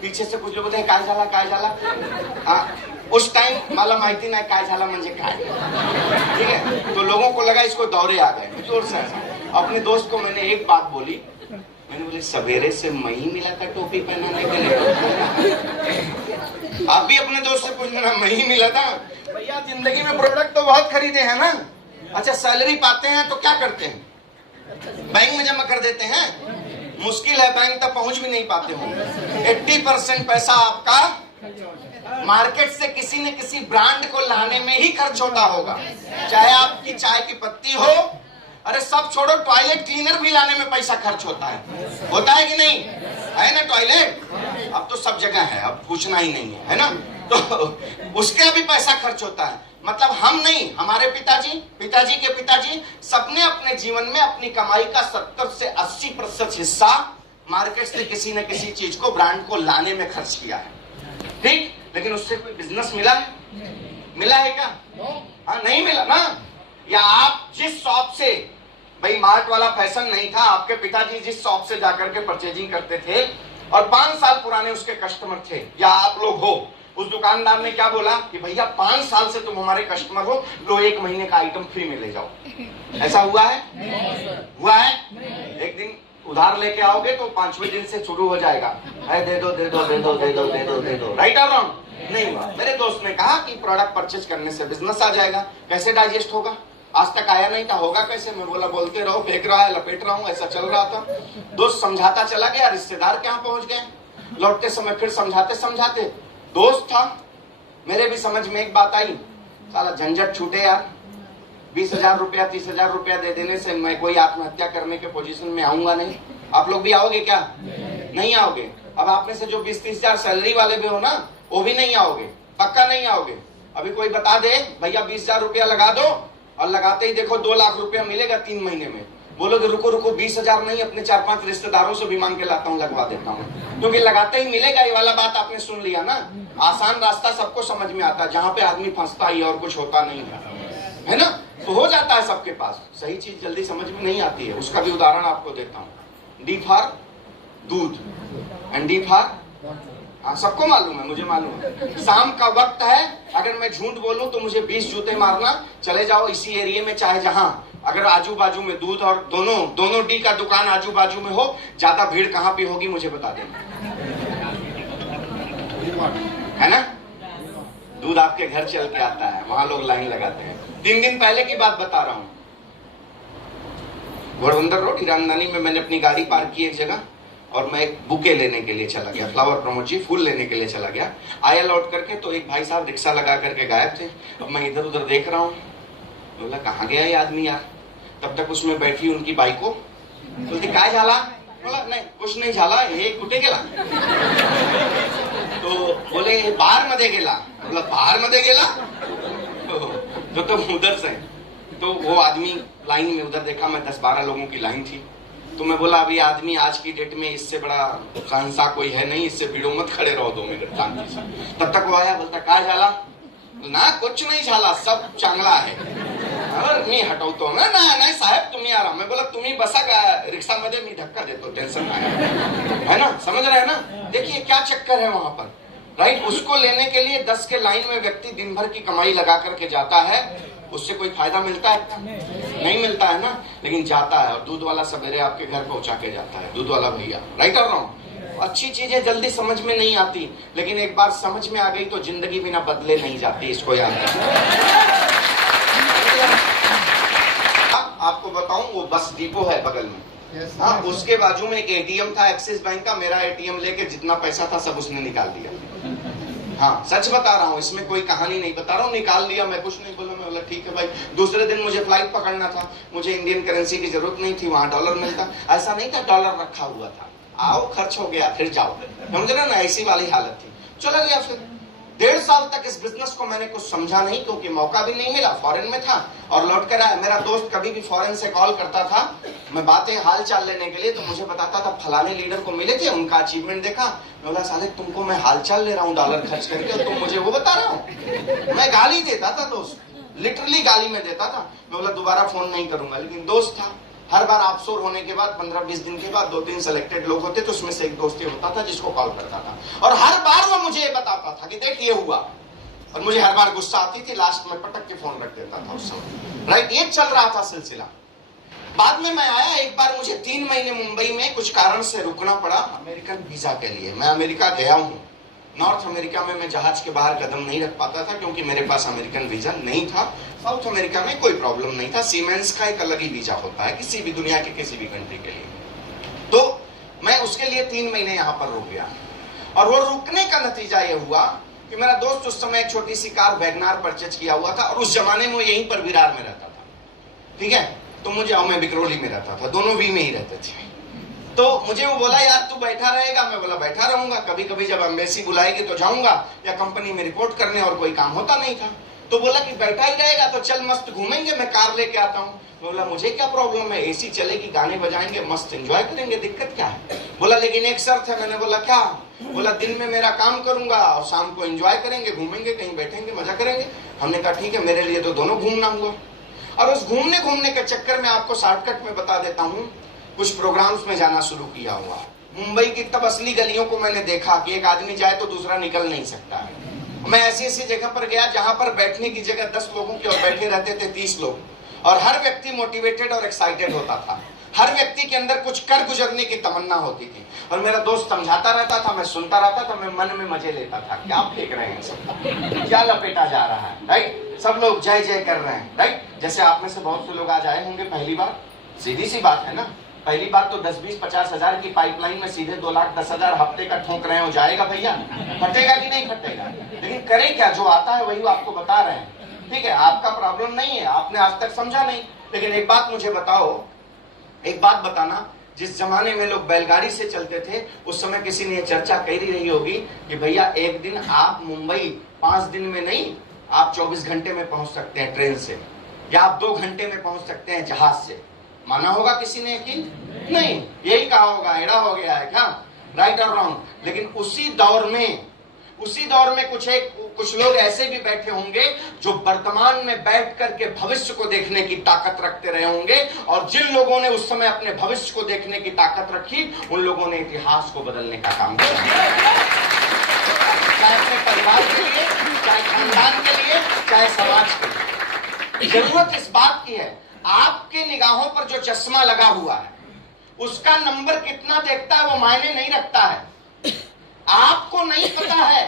पीछे से कुछ लोग बोलते हैं काय झाला। उस टाइम मला माहिती नाही काय झाला म्हणजे काय, ठीक है? तो लोगों को लगा इसको दौरे आ गए, जोर से हंसा। अपने दोस्त को मैंने एक बात बोली, मैंने बोले सवेरे से मैं ही मिला था टोपी पहनाने के लिए। आप भी अपने दोस्त से पूछ लेना, मैं ही मिला था। भैया जिंदगी में प्रोडक्ट तो बहुत खरीदे हैं ना। अच्छा, सैलरी पाते हैं तो क्या करते हैं? बैंक में जमा कर देते हैं। मुश्किल है, बैंक तक पहुंच भी नहीं पाते हो। 80% पैसा आपका मार्केट से किसी न किसी ब्रांड को लाने में ही खर्च होता होगा। चाहे आपकी चाय की पत्ती हो, अरे सब छोड़ो, टॉयलेट क्लीनर भी लाने में पैसा खर्च होता है कि नहीं? है ना टॉयलेट? अब तो सब जगह है, अब पूछना ही नहीं है ना? तो उसका भी पैसा खर्च होता है। मतलब हम नहीं, हमारे पिताजी के पिताजी सबने अपने जीवन में अपनी कमाई का 70 से 80% हिस्सा मार्केट से किसी न किसी चीज को, ब्रांड को लाने में खर्च किया है, ठीक? लेकिन उससे कोई बिजनेस मिला है क्या? हाँ, नहीं मिला ना। या आप जिस शॉप से, भाई मार्ट वाला फैशन नहीं था, आपके पिताजी जिस शॉप से जाकर के परचेजिंग करते थे और 5 साल पुराने उसके कस्टमर थे, या आप लोग हो, उस दुकानदार ने क्या बोला कि भैया 5 साल से तुम हमारे कस्टमर हो, लो 1 महीने का आइटम फ्री में ले जाओ। ऐसा हुआ है? हुआ है? एक दिन उधार लेके आओगे तो 5वें दिन से शुरू हो जाएगा, अरे दे दो, राइट और रॉन्ग? नहीं हुआ। मेरे दोस्त ने कहा कि प्रोडक्ट परचेज करने से बिजनेस आ जाएगा। कैसे डाइजेस्ट होगा? आज तक आया नहीं था, होगा कैसे? मैं बोला बोलते रहो, फेंक रहा है, लपेट रहा हूँ, ऐसा चल रहा था। दोस्त समझाता चला गया, रिश्तेदार के यहाँ पहुंच गए। लौटते समय फिर समझाते दोस्त था, मेरे भी समझ में एक बात आई, साला झंझट छूटे यार। 20,000 रुपया 30,000 रुपया दे देने से मैं कोई आत्महत्या करने के पोजीशन में आऊंगा नहीं। आप लोग भी आओगे क्या? नहीं आओगे। अब आप में से जो 20-30,000 सैलरी वाले भी हो ना, वो भी नहीं आओगे, पक्का नहीं आओगे। अभी कोई बता दे भैया 20,000 रुपया लगा दो, और लगाते ही देखो 2 लाख रुपया मिलेगा 3 महीने में, बोलोगे रुको 20,000 नहीं, अपने 4-5 रिश्तेदारों से भी मांग के लाता हूँ, लगवा देता हूँ, क्योंकि लगाते ही मिलेगा। ये वाला बात आपने सुन लिया ना। आसान रास्ता सबको समझ में आता है, जहाँ पे आदमी फंसता ही और कुछ होता नहीं है ना। तो हो जाता है सबके पास, सही चीज जल्दी समझ में नहीं आती है। उसका भी उदाहरण आपको देता हूँ। डी फॉर दूध एंड डी फॉर, हाँ सबको मालूम है, मुझे मालूम है। शाम का वक्त है, अगर मैं झूठ बोलूं तो मुझे 20 जूते मारना, चले जाओ इसी एरिया में चाहे जहां, अगर आजू बाजू में दूध और दोनों डी का दुकान आजू बाजू में हो, ज्यादा भीड़ कहां पे होगी मुझे बता देना, है ना। दूध आपके घर चल के आता है, वहां लोग लाइन लगाते हैं। 3 दिन पहले की बात बता रहा हूं, घोड़बंदर रोड ईरानदानी में मैंने अपनी गाड़ी पार्क की एक जगह, और मैं एक बुके लेने के लिए चला गया, फ्लावर प्रमोद जी, फूल लेने के लिए चला गया। आया लौट करके तो एक भाई साहब रिक्शा लगा करके गायब थे। अब मैं इधर उधर देख रहा हूँ, बोला कहाँ गया ये आदमी यार। तब तक उसमें बैठी उनकी बाइक को, बोलती काय झाला, बोला नहीं कुछ नहीं झाला, हे कुठे गेला, तो बोले बाहर मध्ये गेला, बोला बाहर मध्ये गेला, तो उधर से, तो वो आदमी लाइन में उधर देखा, मैं 10-12 लोगों की लाइन थी, तो मैं बोला अभी आदमी आज की डेट में इससे बड़ा शहंशाह कोई है नहीं, इससे भिड़ो मत, खड़े रहो 2 मिनट शांति से। तब तक वो आया, बोलता काय झाला, ना कुछ नहीं झाला, सब चांगला है। मी हटवतो ना, नाही साहेब तुम्ही आरा, मैं बोला तुम्ही बसा का रिक्शा मध्ये, मी धक्का देतो, टेंशन नहीं है ना, समझ रहे हैं ना। देखिए क्या चक्कर है वहां पर, राइट। उसको लेने के लिए 10 के लाइन में व्यक्ति दिन भर की कमाई लगा करके जाता है, उससे कोई फायदा मिलता है? नहीं मिलता है ना, लेकिन जाता है। और दूध वाला सवेरे आपके घर पहुंचा के जाता है, दूध वाला भैया, राइट और रॉन्ग। अच्छी चीजें जल्दी समझ में नहीं आती, लेकिन एक बार समझ में आ गई तो जिंदगी बिना बदले नहीं जाती, इसको याद रखना। आपको बताऊं, वो बस डिपो है बगल में, हाँ उसके बाजू में एक एटीएम था एक्सिस बैंक का, मेरा एटीएम लेके जितना पैसा था सब उसने निकाल दिया। हाँ सच बता रहा हूँ, इसमें कोई कहानी नहीं बता रहा हूँ, निकाल लिया, मैं कुछ नहीं बोला, मैं बोला ठीक है भाई। दूसरे दिन मुझे फ्लाइट पकड़ना था, मुझे इंडियन करेंसी की जरूरत नहीं थी, वहां डॉलर मिलता, ऐसा नहीं था डॉलर रखा हुआ था, आओ खर्च हो गया फिर जाओ, समझ रहे ना, ऐसी वाली हालत थी। चला गया फिर 1.5 साल तक इस बिजनेस को मैंने कुछ समझा नहीं, क्योंकि मौका भी नहीं मिला, फॉरेन में था और लौट कर आया। मेरा दोस्त कभी भी फॉरेन से कॉल करता था, मैं बातें हाल चाल लेने के लिए, तो मुझे बताता था फलाने लीडर को मिले थे, उनका अचीवमेंट देखा। मैं बोला साले तुमको मैं हाल चाल ले रहा हूँ डॉलर खर्च करके, और तुम मुझे वो बता रहा हूँ। मैं गाली देता था दोस्त, लिटरली गाली में देता था। मैं बोला दोबारा फोन नहीं करूंगा, लेकिन दोस्त था। हर बार ऑफशोर होने के बाद 15-20 दिन के बाद 2-3 सेलेक्टेड लोग होते, तो उसमें से एक दोस्त ये होता था जिसको कॉल करता था, और हर बार वो मुझे ये बताता था कि देख ये हुआ, और मुझे हर बार गुस्सा आती थी, लास्ट में पटक के फोन रख देता था उस समय, राइट। ये चल रहा था सिलसिला। बाद में मैं आया, एक बार मुझे 3 महीने मुंबई में कुछ कारण से रुकना पड़ा अमेरिकन वीजा के लिए। मैं अमेरिका गया हूँ, नॉर्थ अमेरिका में मैं जहाज के बाहर कदम नहीं रख पाता था, क्योंकि मेरे पास अमेरिकन वीजा नहीं था। साउथ अमेरिका में कोई प्रॉब्लम नहीं था, सीमेंस का एक अलग ही वीजा होता है किसी भी दुनिया के किसी भी कंट्री के लिए। तो मैं उसके लिए 3 महीने यहाँ पर रुक गया, और वो रुकने का नतीजा ये हुआ कि मेरा दोस्त उस समय एक छोटी सी कार वैगनार परचेज किया हुआ था, और उस जमाने में वो यहीं पर विरार में रहता था, ठीक है। तो मैं बिकरौली में रहता था, दोनों वी में ही रहते थे। तो मुझे वो बोला यार तू बैठा रहेगा, मैं बोला बैठा रहूंगा, कभी कभी जब एम्बेसी बुलाएगी तो जाऊंगा, या कंपनी में रिपोर्ट करने, और कोई काम होता नहीं था। तो बोला कि बैठा ही रहेगा तो चल मस्त घूमेंगे, मैं कार लेके आता हूँ। बोला मुझे क्या प्रॉब्लम है, एसी चलेगी, गाने बजाएंगे, मस्त एंजॉय करेंगे, दिक्कत क्या है। बोला लेकिन एक शर्त है। मैंने बोला क्या। बोला दिन में मेरा काम करूंगा और शाम को एंजॉय करेंगे, घूमेंगे, कहीं बैठेंगे, मजा करेंगे। हमने कहा ठीक है, मेरे लिए तो दोनों घूमना हुआ। और उस घूमने के चक्कर में आपको शॉर्टकट में बता देता हूँ, कुछ प्रोग्राम्स में जाना शुरू किया हुआ। मुंबई की तब असली गलियों को मैंने देखा कि एक आदमी जाए तो दूसरा निकल नहीं सकता है। मैं ऐसी जगह पर गया जहां पर बैठने की जगह 10 लोगों की, और बैठे रहते थे 30 लोग, और हर व्यक्ति मोटिवेटेड और एक्साइटेड होता था। हर व्यक्ति के अंदर कुछ कर गुजरने की तमन्ना होती थी, और मेरा दोस्त समझाता रहता था, मैं सुनता रहता था, मैं मन में मजे लेता था। क्या फेंक रहे हैं सब, क्या लपेटा जा रहा है, राइट। सब लोग जय जय कर रहे हैं, राइट। जैसे आप में से बहुत से लोग आज आए होंगे पहली बार, सीधी सी बात है ना, पहली बार तो 10-20-50 हजार की पाइपलाइन में सीधे 2,10,000 हफ्ते का ठोक रहे हो, जाएगा भैया, फटेगा कि नहीं फटेगा। लेकिन करें क्या, जो आता है वही आपको बता रहे हैं, ठीक है। आपका प्रॉब्लम नहीं है, आपने आज तक समझा नहीं। लेकिन एक बात मुझे बताओ, एक बात बताना, जिस जमाने में लोग बैलगाड़ी से चलते थे, उस समय किसी ने चर्चा कर ही रही होगी कि भैया एक दिन आप मुंबई 5 दिन में नहीं, आप 24 घंटे में पहुंच सकते हैं ट्रेन से, या आप 2 घंटे में पहुंच सकते हैं जहाज से। माना होगा किसी ने कि नहीं, यही कहा होगा, एड़ा हो गया है क्या, राइट और रॉन्ग। लेकिन उसी दौर में उसी दौर में कुछ लोग ऐसे भी बैठे होंगे जो वर्तमान में बैठ करके भविष्य को देखने की ताकत रखते रहे होंगे, और जिन लोगों ने उस समय अपने भविष्य को देखने की ताकत रखी, उन लोगों ने इतिहास को बदलने का काम किया, चाहे अपने परिवार के लिए, चाहे खानदान के लिए, चाहे समाज के लिए। जरूरत इस बात की है, आपके निगाहों पर जो चश्मा लगा हुआ है उसका नंबर कितना देखता है वो मायने नहीं रखता है। आपको नहीं पता है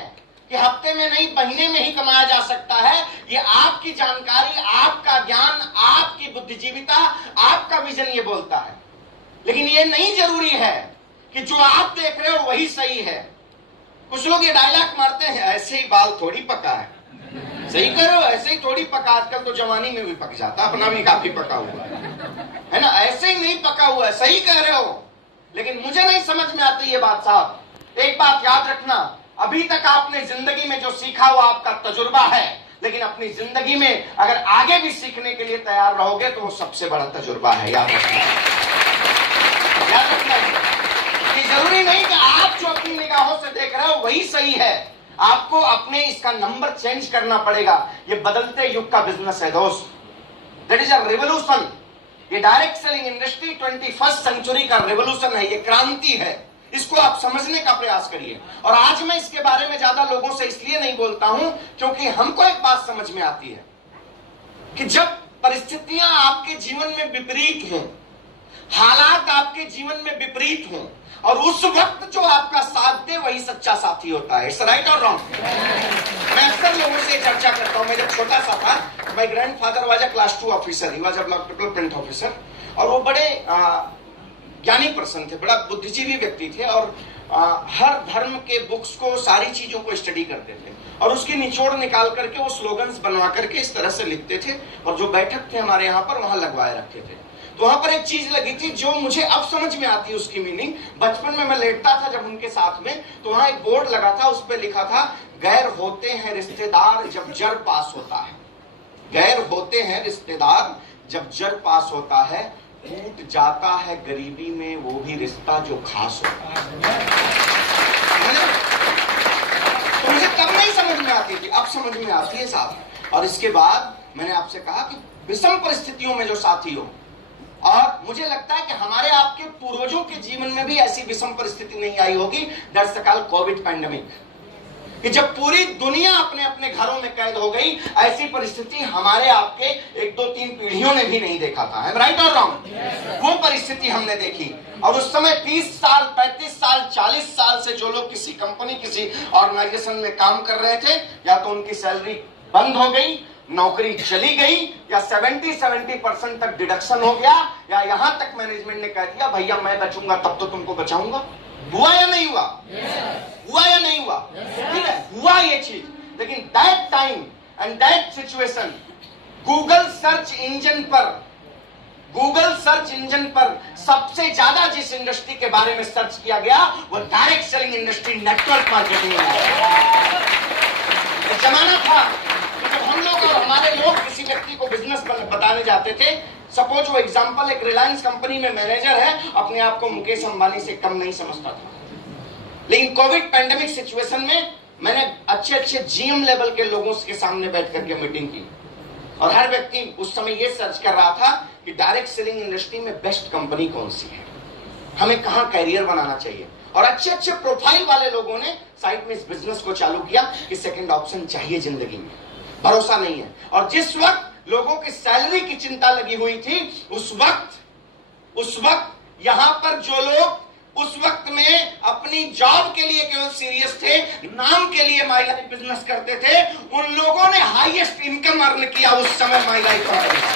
कि हफ्ते में नहीं महीने में ही कमाया जा सकता है। ये आपकी जानकारी, आपका ज्ञान, आपकी बुद्धिजीविता, आपका विजन ये बोलता है। लेकिन ये नहीं जरूरी है कि जो आप देख रहे हो वही सही है। कुछ लोग ये डायलॉग मारते हैं, ऐसे ही बाल थोड़ी पका है। सही करो, ऐसे ही थोड़ी पका, आजकल तो जवानी में भी पक जाता, अपना भी काफी पका हुआ है ना, ऐसे ही नहीं पका हुआ है। सही कह रहे हो, लेकिन मुझे नहीं समझ में आती ये बात साहब। एक बात याद रखना, अभी तक आपने जिंदगी में जो सीखा वो आपका तजुर्बा है, लेकिन अपनी जिंदगी में अगर आगे भी सीखने के लिए तैयार रहोगे तो वो सबसे बड़ा तजुर्बा है। याद रखना, याद रखना। ये जरूरी नहीं कि आप जो अपनी निगाहों से देख रहे हो वही सही है। आपको अपने इसका नंबर चेंज करना पड़ेगा। ये बदलते युग का बिजनेस है दोस्त, दैट इज अ रिवोल्यूशन। ये direct selling industry 21st century का रिवोल्यूशन है, ये क्रांति है। इसको आप समझने का प्रयास करिए। और आज मैं इसके बारे में ज्यादा लोगों से इसलिए नहीं बोलता हूं क्योंकि हमको एक बात समझ में आती है कि जब परिस्थितियां आपके जीवन में विपरीत हों, हालात आपके जीवन में विपरीत हों, और उस वक्त जो आपका साथ दे वही सच्चा साथी होता है। इट्स राइट और रॉन्ग? मैं अक्सर लोगों से चर्चा करता हूं। मैं जब छोटा सा था, my grandfather was a class 2 officer, he was a electrical print officer, और वो बड़े ज्ञानी पर्सन थे, बड़ा बुद्धिजीवी व्यक्ति थे, और हर धर्म के बुक्स को, सारी चीजों को स्टडी करते थे, और उसकी निचोड़ निकाल करके वो स्लोगन्स बनवा करके इस तरह से लिखते थे, और जो बैठक थे हमारे यहाँ पर वहां लगवाए रखते थे। तो वहां पर एक चीज लगी थी जो मुझे अब समझ में आती है उसकी मीनिंग। बचपन में मैं लेटता था जब उनके साथ में, तो वहां एक बोर्ड लगा था, उस पर लिखा था, गैर होते हैं रिश्तेदार जब जर पास होता है। गैर होते हैं रिश्तेदार जब जर पास होता है, टूट जाता है गरीबी में वो भी रिश्ता जो खास होता है। तो मुझे तब नहीं समझ में आती थी, अब समझ में आती है साहब। और इसके बाद मैंने आपसे कहा कि विषम परिस्थितियों में जो साथी हो, और मुझे लगता है कि हमारे आपके पूर्वजों के जीवन में भी ऐसी विषम परिस्थिति नहीं आई होगी। दैट्स कॉल्ड कोविड पैंडेमिक, कि जब पूरी दुनिया अपने अपने घरों में कैद हो गई, ऐसी परिस्थिति हमारे आपके 1, 2, 3 पीढ़ियों ने भी नहीं देखा था। राइट और रॉन्ग? वो परिस्थिति हमने देखी, और उस समय 30 साल, 35 साल, 40 साल से जो लोग किसी कंपनी, किसी ऑर्गेनाइजेशन में काम कर रहे थे, या तो उनकी सैलरी बंद हो गई, नौकरी चली गई, या 70% तक डिडक्शन हो गया, या यहां तक मैनेजमेंट ने कह दिया भैया मैं बचूंगा तब तो तुमको बचाऊंगा। हुआ या नहीं हुआ? हुआ या नहीं हुआ? ठीक है, हुआ ये चीज। लेकिन that time and that situation, Google search engine पर सबसे ज्यादा जिस इंडस्ट्री के बारे में सर्च किया गया वो direct selling industry, network marketing जमाना था। जब हम लोग और हमारे लोग किसी व्यक्ति को बिजनेस बताने जाते थे, सपोज वो एग्जांपल, एक रिलायंस कंपनी में मैनेजर है, अपने आप को मुकेश अंबानी से कम नहीं समझता था। लेकिन कोविड पैंडेमिक सिचुएशन में मैंने अच्छे जीएम लेवल के लोगों के सामने बैठ करके मीटिंग की, और हर व्यक्ति उस समय ये सर्च कर रहा था कि डायरेक्ट सेलिंग इंडस्ट्री में बेस्ट कंपनी कौन सी है, हमें कहां कैरियर बनाना चाहिए। और अच्छे प्रोफाइल वाले लोगों ने साइड में इस बिजनेस को चालू किया कि सेकंड ऑप्शन चाहिए जिंदगी में, भरोसा नहीं है। और जिस वक्त लोगों की सैलरी की चिंता लगी हुई थी, उस वक्त यहां पर जो लोग उस वक्त में अपनी जॉब के लिए केवल सीरियस थे, नाम के लिए माई लाइफ बिजनेस करते थे, उन लोगों ने हाईएस्ट इनकम अर्न किया उस समय माई लाइफ कंपनी से।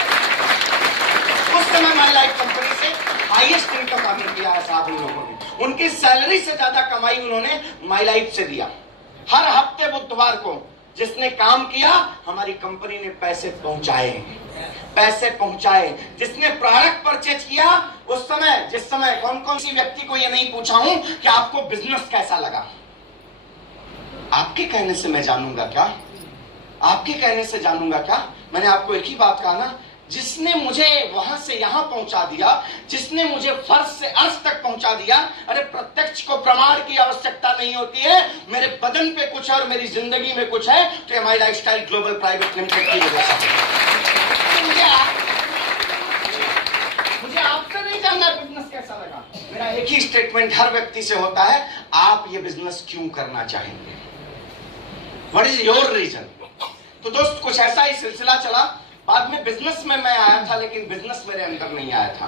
उस समय माई लाइफ कंपनी से हाईएस्ट इनकम अर्न किया है साहब उन लोगों ने। उनकी सैलरी से ज्यादा कमाई उन्होंने माई लाइफ से दिया। हर हफ्ते बुधवार को जिसने काम किया, हमारी कंपनी ने पैसे पहुंचाए। जिसने प्रोडक्ट परचेज किया, उस समय जिस समय कौन सी व्यक्ति को ये नहीं पूछा हूं कि आपको बिजनेस कैसा लगा। आपके कहने से मैं जानूंगा क्या? आपके कहने से जानूंगा क्या? मैंने आपको एक ही बात कहा ना, जिसने मुझे वहां से यहां पहुंचा दिया, जिसने मुझे फर्श से अर्श तक पहुंचा दिया। अरे प्रत्यक्ष को प्रमाण की आवश्यकता नहीं होती है। मेरे बदन पे कुछ है और मेरी जिंदगी में कुछ है, तो MI lifestyle global private limited की वजह से। मुझे आपसे नहीं जानना बिजनेस कैसा लगा। मेरा एक ही स्टेटमेंट हर व्यक्ति से होता है, आप ये बिजनेस क्यों करना चाहेंगे? What is your reason? तो दोस्त कुछ ऐसा ही सिलसिला चला। बाद में बिजनेस में मैं आया था, लेकिन बिजनेस मेरे अंदर नहीं आया था।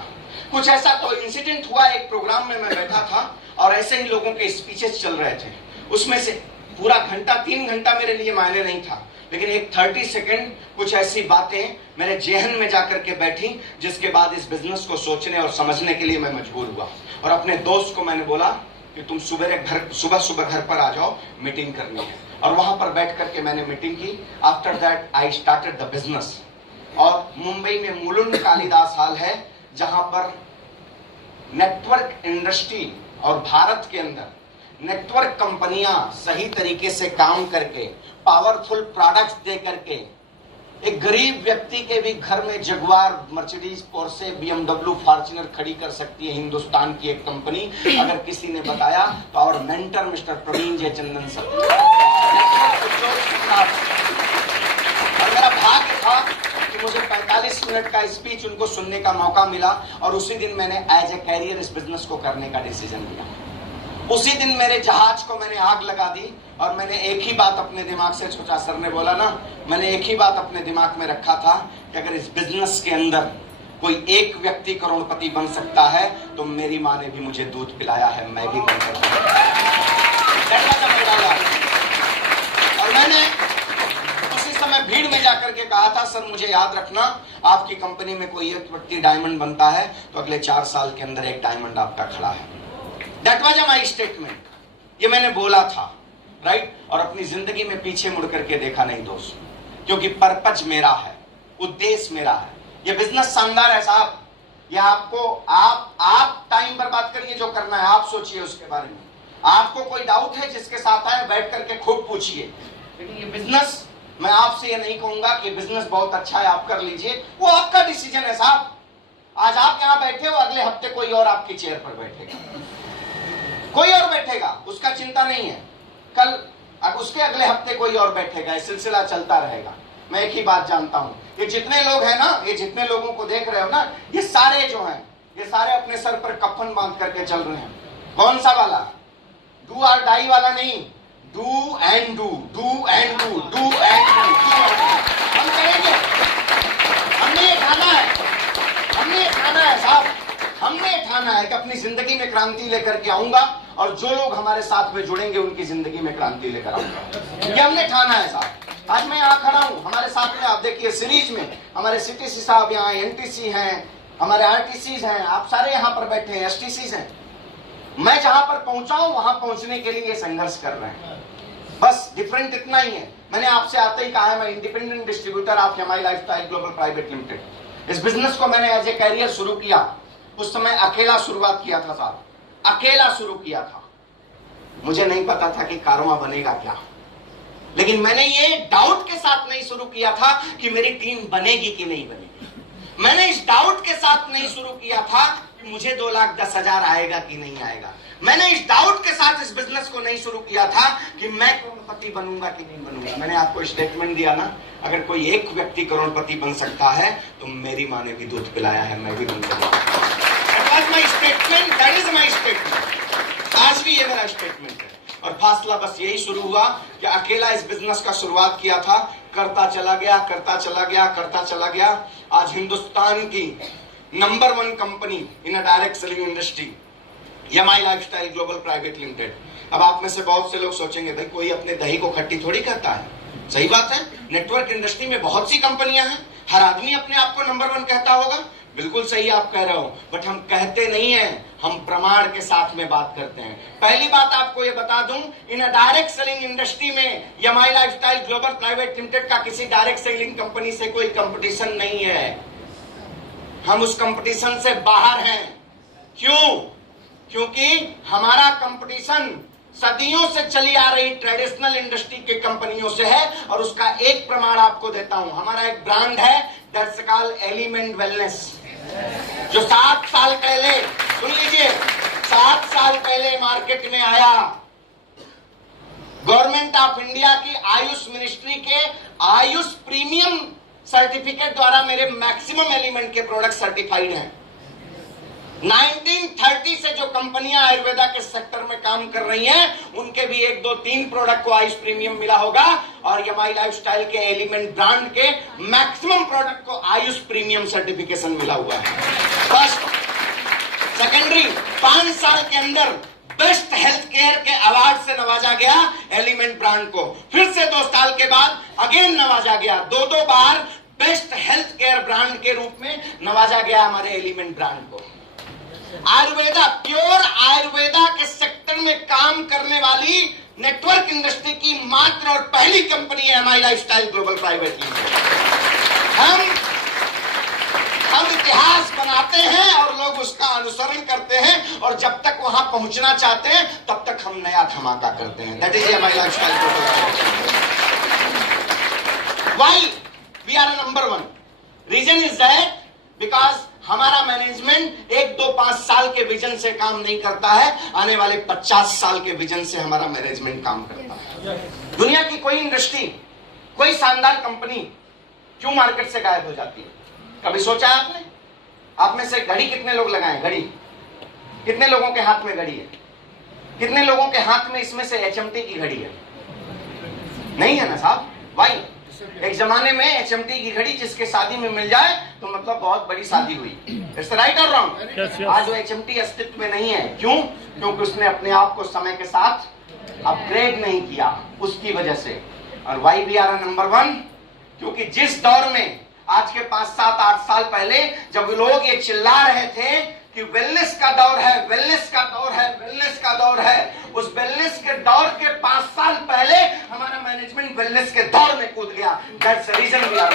कुछ ऐसा तो इंसिडेंट हुआ, एक प्रोग्राम में मैं बैठा था और ऐसे ही लोगों के स्पीचेस चल रहे थे। उसमें से पूरा घंटा 3 घंटा मेरे लिए मायने नहीं था, लेकिन एक 30 सेकंड कुछ ऐसी बातें मेरे जेहन में जाकर के बैठी, जिसके बाद इस बिजनेस को सोचने और समझने के लिए मैं मजबूर हुआ। और अपने दोस्त को मैंने बोला कि तुम सुबह सुबह घर पर आ जाओ, मीटिंग करनी है। और वहां पर बैठ करके मैंने मीटिंग की। After that I started the business. और मुंबई में मुलुंड कालिदास हॉल है, जहां पर नेटवर्क इंडस्ट्री और भारत के अंदर नेटवर्क कंपनियां सही तरीके से काम करके, पावरफुल प्रोडक्ट्स दे करके, एक गरीब व्यक्ति के भी घर में Jaguar, Mercedes, Porsche, BMW, Fortuner खड़ी कर सकती है हिंदुस्तान की एक कंपनी। अगर किसी ने बताया तो और मेंटर मिस्टर प्रवीण जय चंदन सर। और मेरा भाग्य था कि मुझे 45 मिनट का स्पीच उनको सुनने का मौका मिला। और उसी दिन मैंने एज ए कैरियर इस बिजनेस को करने का डिसीजन लिया। उसी दिन मेरे जहाज को मैंने आग लगा दी और मैंने एक ही बात अपने दिमाग से, छोटा सर ने बोला ना, मैंने एक ही बात अपने दिमाग में रखा था कि अगर इस बिजनेस के अंदर कोई एक व्यक्ति करोड़पति बन सकता है तो मेरी माँ ने भी मुझे दूध पिलाया है, मैं भी बन सकता हूं। और मैंने उसी समय भीड़ में जाकर के कहा था, सर मुझे याद रखना, आपकी कंपनी में कोई एक व्यक्ति डायमंड बनता है तो अगले 4 साल के अंदर एक डायमंड आपका खड़ा है। That was my statement। ये मैंने बोला था, राइट। और अपनी जिंदगी में पीछे मुड़ करके देखा नहीं दोस्त, क्योंकि पर्पज मेरा है, उद्देश्य मेरा है। ये बिजनेस शानदार है साहब। ये आपको आप टाइम बर्बाद करिए, जो करना है आप सोचिए उसके बारे में। आपको कोई डाउट है जिसके साथ आए, बैठ करके खूब पूछिए। लेकिन ये बिजनेस, मैं आपसे ये नहीं कहूंगा कि बिजनेस बहुत अच्छा है आप कर लीजिए, वो आपका डिसीजन है साहब। आज आप यहाँ बैठे हो, अगले हफ्ते कोई और आपकी चेयर पर बैठेगा, कोई और बैठेगा, उसका चिंता नहीं है। कल अब उसके अगले हफ्ते कोई और बैठेगा, ये सिलसिला चलता रहेगा। मैं एक ही बात जानता हूं, ये जितने लोग हैं ना, ये जितने लोगों को देख रहे हो ना, ये सारे जो हैं, ये सारे अपने सर पर कफन बांध करके चल रहे हैं। कौन सा वाला? डू और डाई वाला नहीं, do and do, do and do, do and do. हम करेंगे, हमने ये ठाना है, हमने ये ठाना है साहब, हमने ठाना है कि अपनी जिंदगी में क्रांति लेकर के आऊंगा और जो लोग हमारे साथ में जुड़ेंगे उनकी जिंदगी में क्रांति लेकर आऊंगा। ये हमने ठाना है साहब। आज मैं यहाँ खड़ा हूँ, हमारे साथ में आप देखिए सीरीज में हमारे सीटीसी साहब यहाँ, एनटीसी हैं, हमारे आरटीसीज हैं, आप सारे यहाँ पर बैठे हैं, एसटीसीज हैं। मैं जहां पर पहुंचा हूं वहां पहुंचने के लिए संघर्ष कर रहे हैं। बस डिफरेंट इतना ही है। मैंने आपसे आते ही कहा है, मैं independent distributor of MI lifestyle global private limited. इस बिजनेस को मैंने एज ए कैरियर शुरू किया। उस समय अकेला शुरुआत किया था साहब, अकेला शुरू किया था। मुझे नहीं पता था कि कारवां बनेगा क्या, लेकिन मैंने ये डाउट के साथ नहीं शुरू किया था कि मेरी टीम बनेगी कि नहीं बनेगी। मैंने इस डाउट के साथ नहीं शुरू किया था कि मुझे 2,10,000 आएगा कि नहीं आएगा। मैंने इस डाउट के साथ इस बिजनेस को नहीं शुरू किया था कि मैं करोड़पति बनूंगा कि नहीं बनूंगा। मैंने आपको स्टेटमेंट दिया ना, अगर कोई एक व्यक्ति करोड़पति बन सकता है तो मेरी माँ ने भी दूध पिलाया है, मैं भी बन सकता हूं। That was my statement, that is my statement। आज भी ये मेरा स्टेटमेंट है। और फासला बस यही शुरू हुआ कि अकेला इस बिजनेस का शुरुआत किया था, करता चला गया, करता चला गया, करता चला गया। आज हिंदुस्तान की नंबर 1 कंपनी इन अ direct selling industry, MI lifestyle global private limited. अब आप में से बहुत से लोग सोचेंगे, भाई कोई अपने दही को खट्टी थोड़ी करता है। सही बात है, नेटवर्क इंडस्ट्री में बहुत सी कंपनियां हैं, हर आदमी अपने आप को नंबर 1 कहता होगा। बिल्कुल सही आप कह रहे हो, बट हम कहते नहीं हैं, हम प्रमाण के साथ में बात करते हैं। पहली बात आपको ये बता दूं, इन अ डायरेक्ट सेलिंग इंडस्ट्री में MI lifestyle global private limited का किसी डायरेक्ट सेलिंग कंपनी से कोई कंपटीशन नहीं है। हम उस कंपटीशन से बाहर हैं। क्यों? क्योंकि हमारा कंपटीशन सदियों से चली आ रही ट्रेडिशनल इंडस्ट्री की कंपनियों से है। और उसका एक प्रमाण आपको देता हूं, हमारा एक ब्रांड है दैट्स कॉल्ड एलिमेंट वेलनेस, जो 7 साल पहले, सुन लीजिए, 7 साल पहले मार्केट में आया। गवर्नमेंट ऑफ इंडिया की आयुष मिनिस्ट्री के आयुष प्रीमियम सर्टिफिकेट द्वारा मेरे मैक्सिमम एलिमेंट के प्रोडक्ट सर्टिफाइड हैं। 1930 से जो कंपनियां आयुर्वेदा के सेक्टर में काम कर रही हैं, उनके भी 1, 2, 3 प्रोडक्ट को आयुष प्रीमियम मिला होगा। और एमआई लाइफस्टाइल के एलिमेंट ब्रांड के मैक्सिमम प्रोडक्ट को आयुष प्रीमियम सर्टिफिकेशन मिला हुआ है। फर्स्ट, सेकेंडरी, 5 साल के अंदर बेस्ट हेल्थ केयर के अवार्ड से नवाजा गया एलिमेंट ब्रांड को। फिर से 2 साल के बाद अगेन नवाजा गया, 2 बार बेस्ट हेल्थ केयर ब्रांड के रूप में नवाजा गया हमारे एलिमेंट ब्रांड को। आयुर्वेदा, प्योर आयुर्वेदा के सेक्टर में काम करने वाली नेटवर्क इंडस्ट्री की मात्र और पहली कंपनी है MI lifestyle global private limited. हम इतिहास बनाते हैं और लोग उसका अनुसरण करते हैं, और जब तक वहां पहुंचना चाहते हैं तब तक हम नया धमाका करते हैं। That is MI lifestyle global private. Why we are number 1? Reason is that because हमारा मैनेजमेंट 1, 2, 5 साल के विजन से काम नहीं करता है, आने वाले 50 साल के विजन से हमारा मैनेजमेंट काम करता है। दुनिया की कोई इंडस्ट्री, कोई शानदार कंपनी क्यों मार्केट से गायब हो जाती है? कभी सोचा है आपने? आप में से घड़ी कितने लोग लगाएं? घड़ी कितने लोगों के हाथ में घड़ी है? कितने लोगों के हाथ में इसमें से एचएमटी की घड़ी है? नहीं है ना साहब। वाई? एक जमाने में एचएमटी की घड़ी जिसके शादी में मिल जाए तो मतलब बहुत बड़ी शादी हुई। इट्स राइट और रॉन्ग? आज वो एचएमटी अस्तित्व में नहीं है। क्यों? क्योंकि उसने अपने आप को समय के साथ अपग्रेड नहीं किया, उसकी वजह से। और वाई वी आर नंबर 1? क्योंकि जिस दौर में आज के 5, 7, 8 साल पहले जब लोग ये चिल्ला रहे थे कि वेलनेस का दौर है, वेलनेस का दौर है, वेलनेस का दौर है, उस वेलनेस के दौर के 5 साल पहले हमारा मैनेजमेंट वेलनेस के दौर में कूद गया। That's the reason we are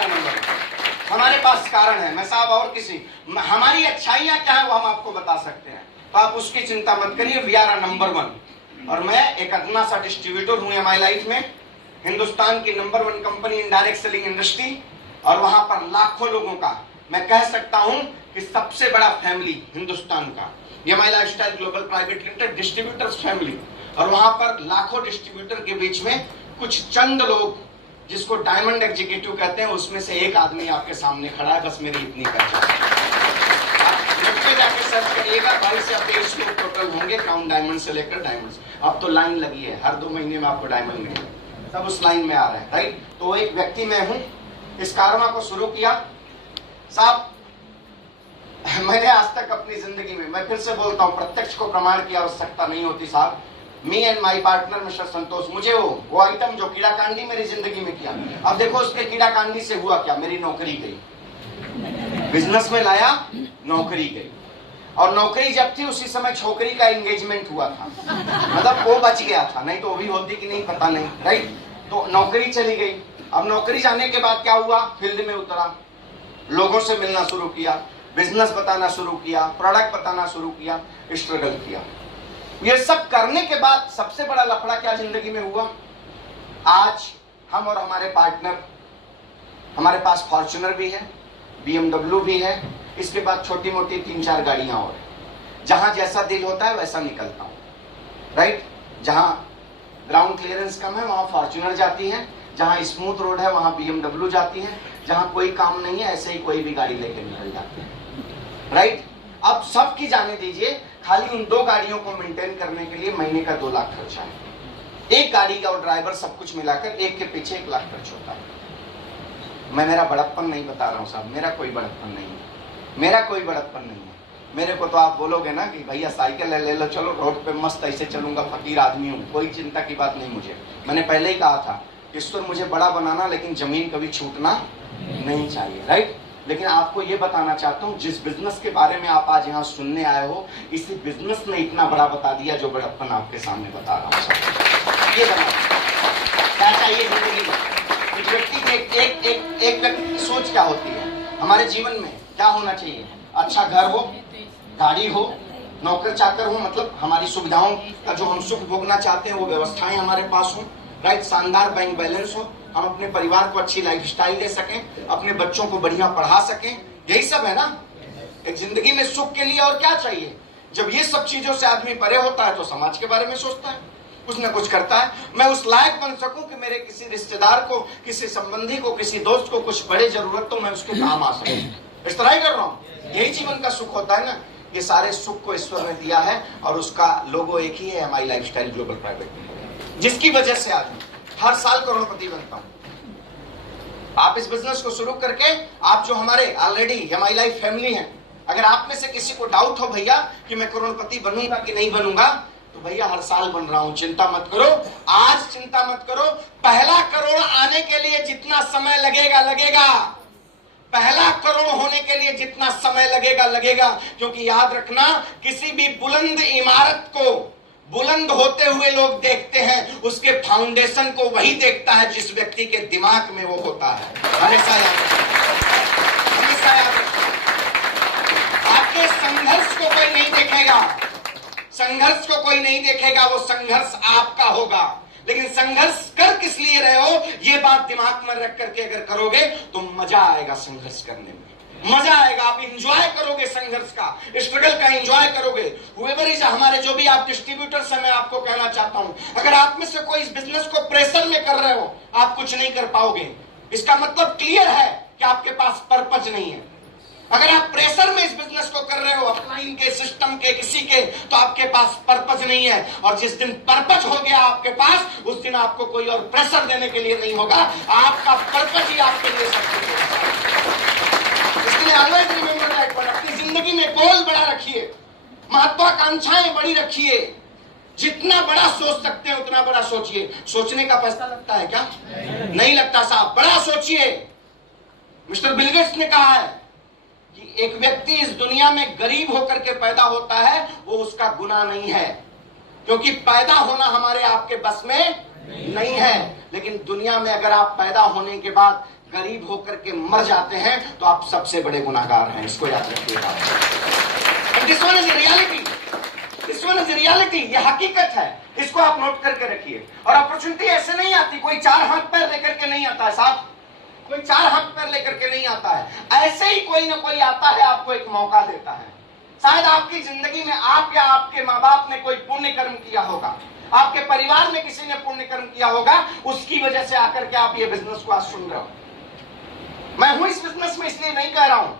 number 1। हमारे पास कारण है। मैं साहब और किसी, हमारी अच्छाइयां क्या है वो हम आपको बता सकते हैं, तो आप उसकी चिंता मत करिए। We are number 1। और मैं एक अदना सा डिस्ट्रीब्यूटर हूं एमआई लाइफ में, हिंदुस्तान की number 1 company in direct selling industry, और वहां पर लाखों लोगों का, मैं कह सकता हूं कि सबसे बड़ा फैमिली हिंदुस्तान का MI lifestyle global private limited distributors family. और वहां पर लाखों डिस्ट्रीब्यूटर के बीच में कुछ चंद लोग जिसको डायमंड एग्जीक्यूटिव कहते हैं, उसमें से एक आदमी आपके सामने खड़ा है। बस मेरी इतनी पहचान। जाके सर्च करिएगा, 22 से 23 लोग टोटल होंगे, क्राउन डायमंड से लेकर डायमंड्स। अब तो लाइन लगी है, हर 2 महीने में आपको डायमंड मिलेगा, सब उस लाइन में आ रहा है। राइट? तो एक व्यक्ति मैं हूं, इस कारमा को शुरू किया साहब। मैंने आज तक अपनी जिंदगी में, मैं फिर से बोलता हूं, प्रत्यक्ष को प्रमाण की आवश्यकता नहीं होती साहब। Me and my partner mister Santosh, मुझे वो आइटम जो कीड़ाकांडी मेरी जिंदगी में किया, अब देखो उसके कीड़ाकांडी से हुआ क्या? मेरी नौकरी गई, बिजनेस में लाया, नौकरी गई। और नौकरी जब थी उसी समय छोकरी का एंगेजमेंट हुआ था, मतलब वो बच गया था, नहीं तो वो भी होती कि नहीं पता नहीं। राइट? तो नौकरी चली गई। अब नौकरी जाने के बाद क्या हुआ? फील्ड में उतरा, लोगों से मिलना शुरू किया, बिजनेस बताना शुरू किया, प्रोडक्ट बताना शुरू किया, स्ट्रगल किया। ये सब करने के बाद सबसे बड़ा लफड़ा क्या जिंदगी में हुआ? आज हम और हमारे पार्टनर, हमारे पास फॉर्च्यूनर भी है, BMW भी है, इसके बाद छोटी मोटी 3-4 गाड़ियां और है। जहां जैसा दिल होता है वैसा निकलता हूं। राइट? जहां ग्राउंड क्लियरेंस कम है वहां फॉर्च्यूनर जाती है, जहां स्मूथ रोड है वहां BMW जाती है, जहां कोई काम नहीं है ऐसे ही कोई भी गाड़ी लेकर निकल जाती है। राइट? अब सब की जाने दीजिए, खाली उन 2 गाड़ियों को मेंटेन करने के लिए महीने का 2 लाख खर्चा है। एक गाड़ी का और ड्राइवर सब कुछ मिलाकर एक के पीछे 1 लाख खर्च होता है। मैं मेरा बड़प्पन नहीं बता रहा हूं साहब, मेरा कोई बड़प्पन नहीं है, मेरा कोई बड़प्पन नहीं है। मेरे को तो आप बोलोगे ना कि भैया साइकिल ले लो, चलो रोड पे मस्त ऐसे चलूंगा, फकीर आदमी हूँ, कोई चिंता की बात नहीं मुझे। मैंने पहले ही कहा था, ईश्वर मुझे बड़ा बनाना, लेकिन जमीन कभी छूटना नहीं चाहिए। राइट? लेकिन आपको ये बताना चाहता हूँ, जिस बिजनेस के बारे में आप आज यहाँ सुनने आए हो, इसी बिजनेस ने इतना बड़ा बता दिया जो बड़प्पन आपके सामने बता रहा हूँ। ये बना क्या चाहिए जिंदगी में? एक व्यक्ति की एक व्यक्ति की सोच क्या होती है? हमारे जीवन में क्या होना चाहिए? अच्छा घर हो, गाड़ी हो, नौकर चाकर हो, मतलब हमारी सुविधाओं का जो हम सुख भोगना चाहते हैं वो व्यवस्थाएं हमारे पास हो, राइट, शानदार बैंक बैलेंस हो, हम अपने परिवार को अच्छी लाइफस्टाइल दे सकें, अपने बच्चों को बढ़िया पढ़ा सकें, यही सब है ना एक जिंदगी में सुख के लिए। और क्या चाहिए? जब ये सब चीजों से आदमी परे होता है तो समाज के बारे में सोचता है, कुछ ना कुछ करता है। मैं उस लायक बन सकूं कि मेरे किसी रिश्तेदार को, किसी संबंधी को, किसी दोस्त को कुछ बड़े जरूरत तो मैं उसके काम आ सकूं, इस तरह ही कर रहा हूं। यही जीवन का सुख होता है ना। ये सारे सुख को ईश्वर ने दिया है और उसका लोगो एक ही है, MI lifestyle global private limited, जिसकी वजह से आज हर साल करोड़पति बनता हूं। आप इस बिजनेस को शुरू करके, आप जो हमारे ऑलरेडी एमआई लाइफ फैमिली हैं, अगर आप में से किसी को डाउट हो भैया कि मैं करोड़पति बनूंगा कि नहीं बनूंगा, तो भैया हर साल बन रहा हूं, चिंता मत करो। आज चिंता मत करो, पहला करोड़ आने के लिए जितना समय लगेगा लगेगा, पहला करोड़ होने के लिए जितना समय लगेगा लगेगा। क्योंकि याद रखना, किसी भी बुलंद इमारत को बुलंद होते हुए लोग देखते हैं, उसके फाउंडेशन को वही देखता है जिस व्यक्ति के दिमाग में वो होता है। हमेशा याद रखना, हमेशा याद रखना। आपके संघर्ष को कोई नहीं देखेगा, संघर्ष को कोई नहीं देखेगा, वो संघर्ष आपका होगा। लेकिन संघर्ष कर किस लिए रहे हो, ये बात दिमाग में रख करके अगर करोगे तो मजा आएगा संघर्ष करने में, मजा आएगा। आप इंजॉय करोगे संघर्ष का, स्ट्रगल का इंजॉय करोगे। हुएवर इज, हमारे जो भी आप डिस्ट्रीब्यूटर्स हैं, मैं आपको कहना चाहता हूं, अगर आप में से कोई इस बिजनेस को प्रेशर में कर रहे हो, आप कुछ नहीं कर पाओगे। इसका मतलब क्लियर है कि आपके पास पर्पज नहीं है। अगर आप प्रेशर में इस बिजनेस को कर रहे हो, अपलाइन के, सिस्टम के, किसी के, तो आपके पास पर्पज नहीं है। और जिस दिन पर्पज हो गया आपके पास, उस दिन आपको कोई और प्रेशर देने के लिए नहीं होगा। आपका पर्पज ही आपके लिए सब कुछ होगा। इसलिए ऑलवेज रिमेंबर दैट वन। अपनी जिंदगी में गोल बड़ा रखिए, महत्वाकांक्षाएं बड़ी रखिए। जितना बड़ा सोच सकते हैं उतना बड़ा सोचिए। सोचने का पैसा लगता है क्या? नहीं लगता साहब, बड़ा सोचिए। मिस्टर बिल गेट्स ने कहा है कि एक व्यक्ति इस दुनिया में गरीब होकर के पैदा होता है, वो उसका गुनाह नहीं है, क्योंकि पैदा होना हमारे आपके बस में नहीं है। लेकिन दुनिया में अगर आप पैदा होने के बाद गरीब होकर के मर जाते हैं तो आप सबसे बड़े गुनाहगार हैं। इसको याद रखिएगा। This one is reality, this one is reality. ये हकीकत है, इसको आप नोट करके रखिए। और अपॉर्चुनिटी ऐसे नहीं आती, कोई चार हाथ पैर लेकर के नहीं आता है साहब, कोई चार हाथ पैर लेकर के नहीं आता है। ऐसे ही कोई ना कोई आता है, आपको एक मौका देता है। शायद आपकी जिंदगी में आप या आपके माँ बाप ने कोई पुण्य कर्म किया होगा, आपके परिवार में किसी ने पुण्य कर्म किया होगा, उसकी वजह से आकर के आप ये बिजनेस को आज सुन रहे हो। मैं हूं इस बिजनेस में इसलिए नहीं कह रहा हूं,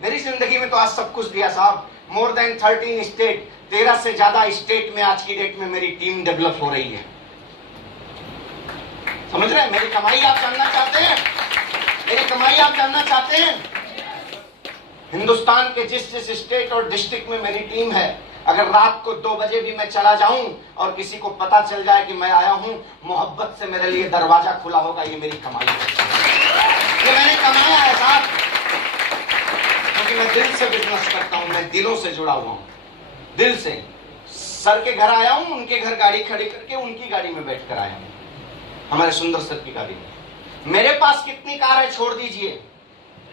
मेरी जिंदगी में तो आज सब कुछ दिया साहब। मोर देन 13 स्टेट, 13 से ज्यादा स्टेट में आज की डेट में मेरी टीम डेवलप हो रही है। समझ रहे हैं? मेरी कमाई आप जानना चाहते हैं? मेरी कमाई आप जानना चाहते हैं? हिंदुस्तान के जिस जिस स्टेट और डिस्ट्रिक्ट में मेरी टीम है, अगर रात को 2 बजे भी मैं चला जाऊं और किसी को पता चल जाए कि मैं आया हूं, मोहब्बत से मेरे लिए दरवाजा खुला होगा। ये मेरी कमाई है, ये मैंने कमाया है साहब, क्योंकि मैं दिल से बिजनेस करता हूं, मैं दिलों से जुड़ा हुआ हूं, दिल से। सर के घर आया हूं, उनके घर गाड़ी खड़ी करके उनकी गाड़ी में बैठ कर आया हूं, हमारे सुंदर सर की गाड़ी में। मेरे पास कितनी कार है छोड़ दीजिए,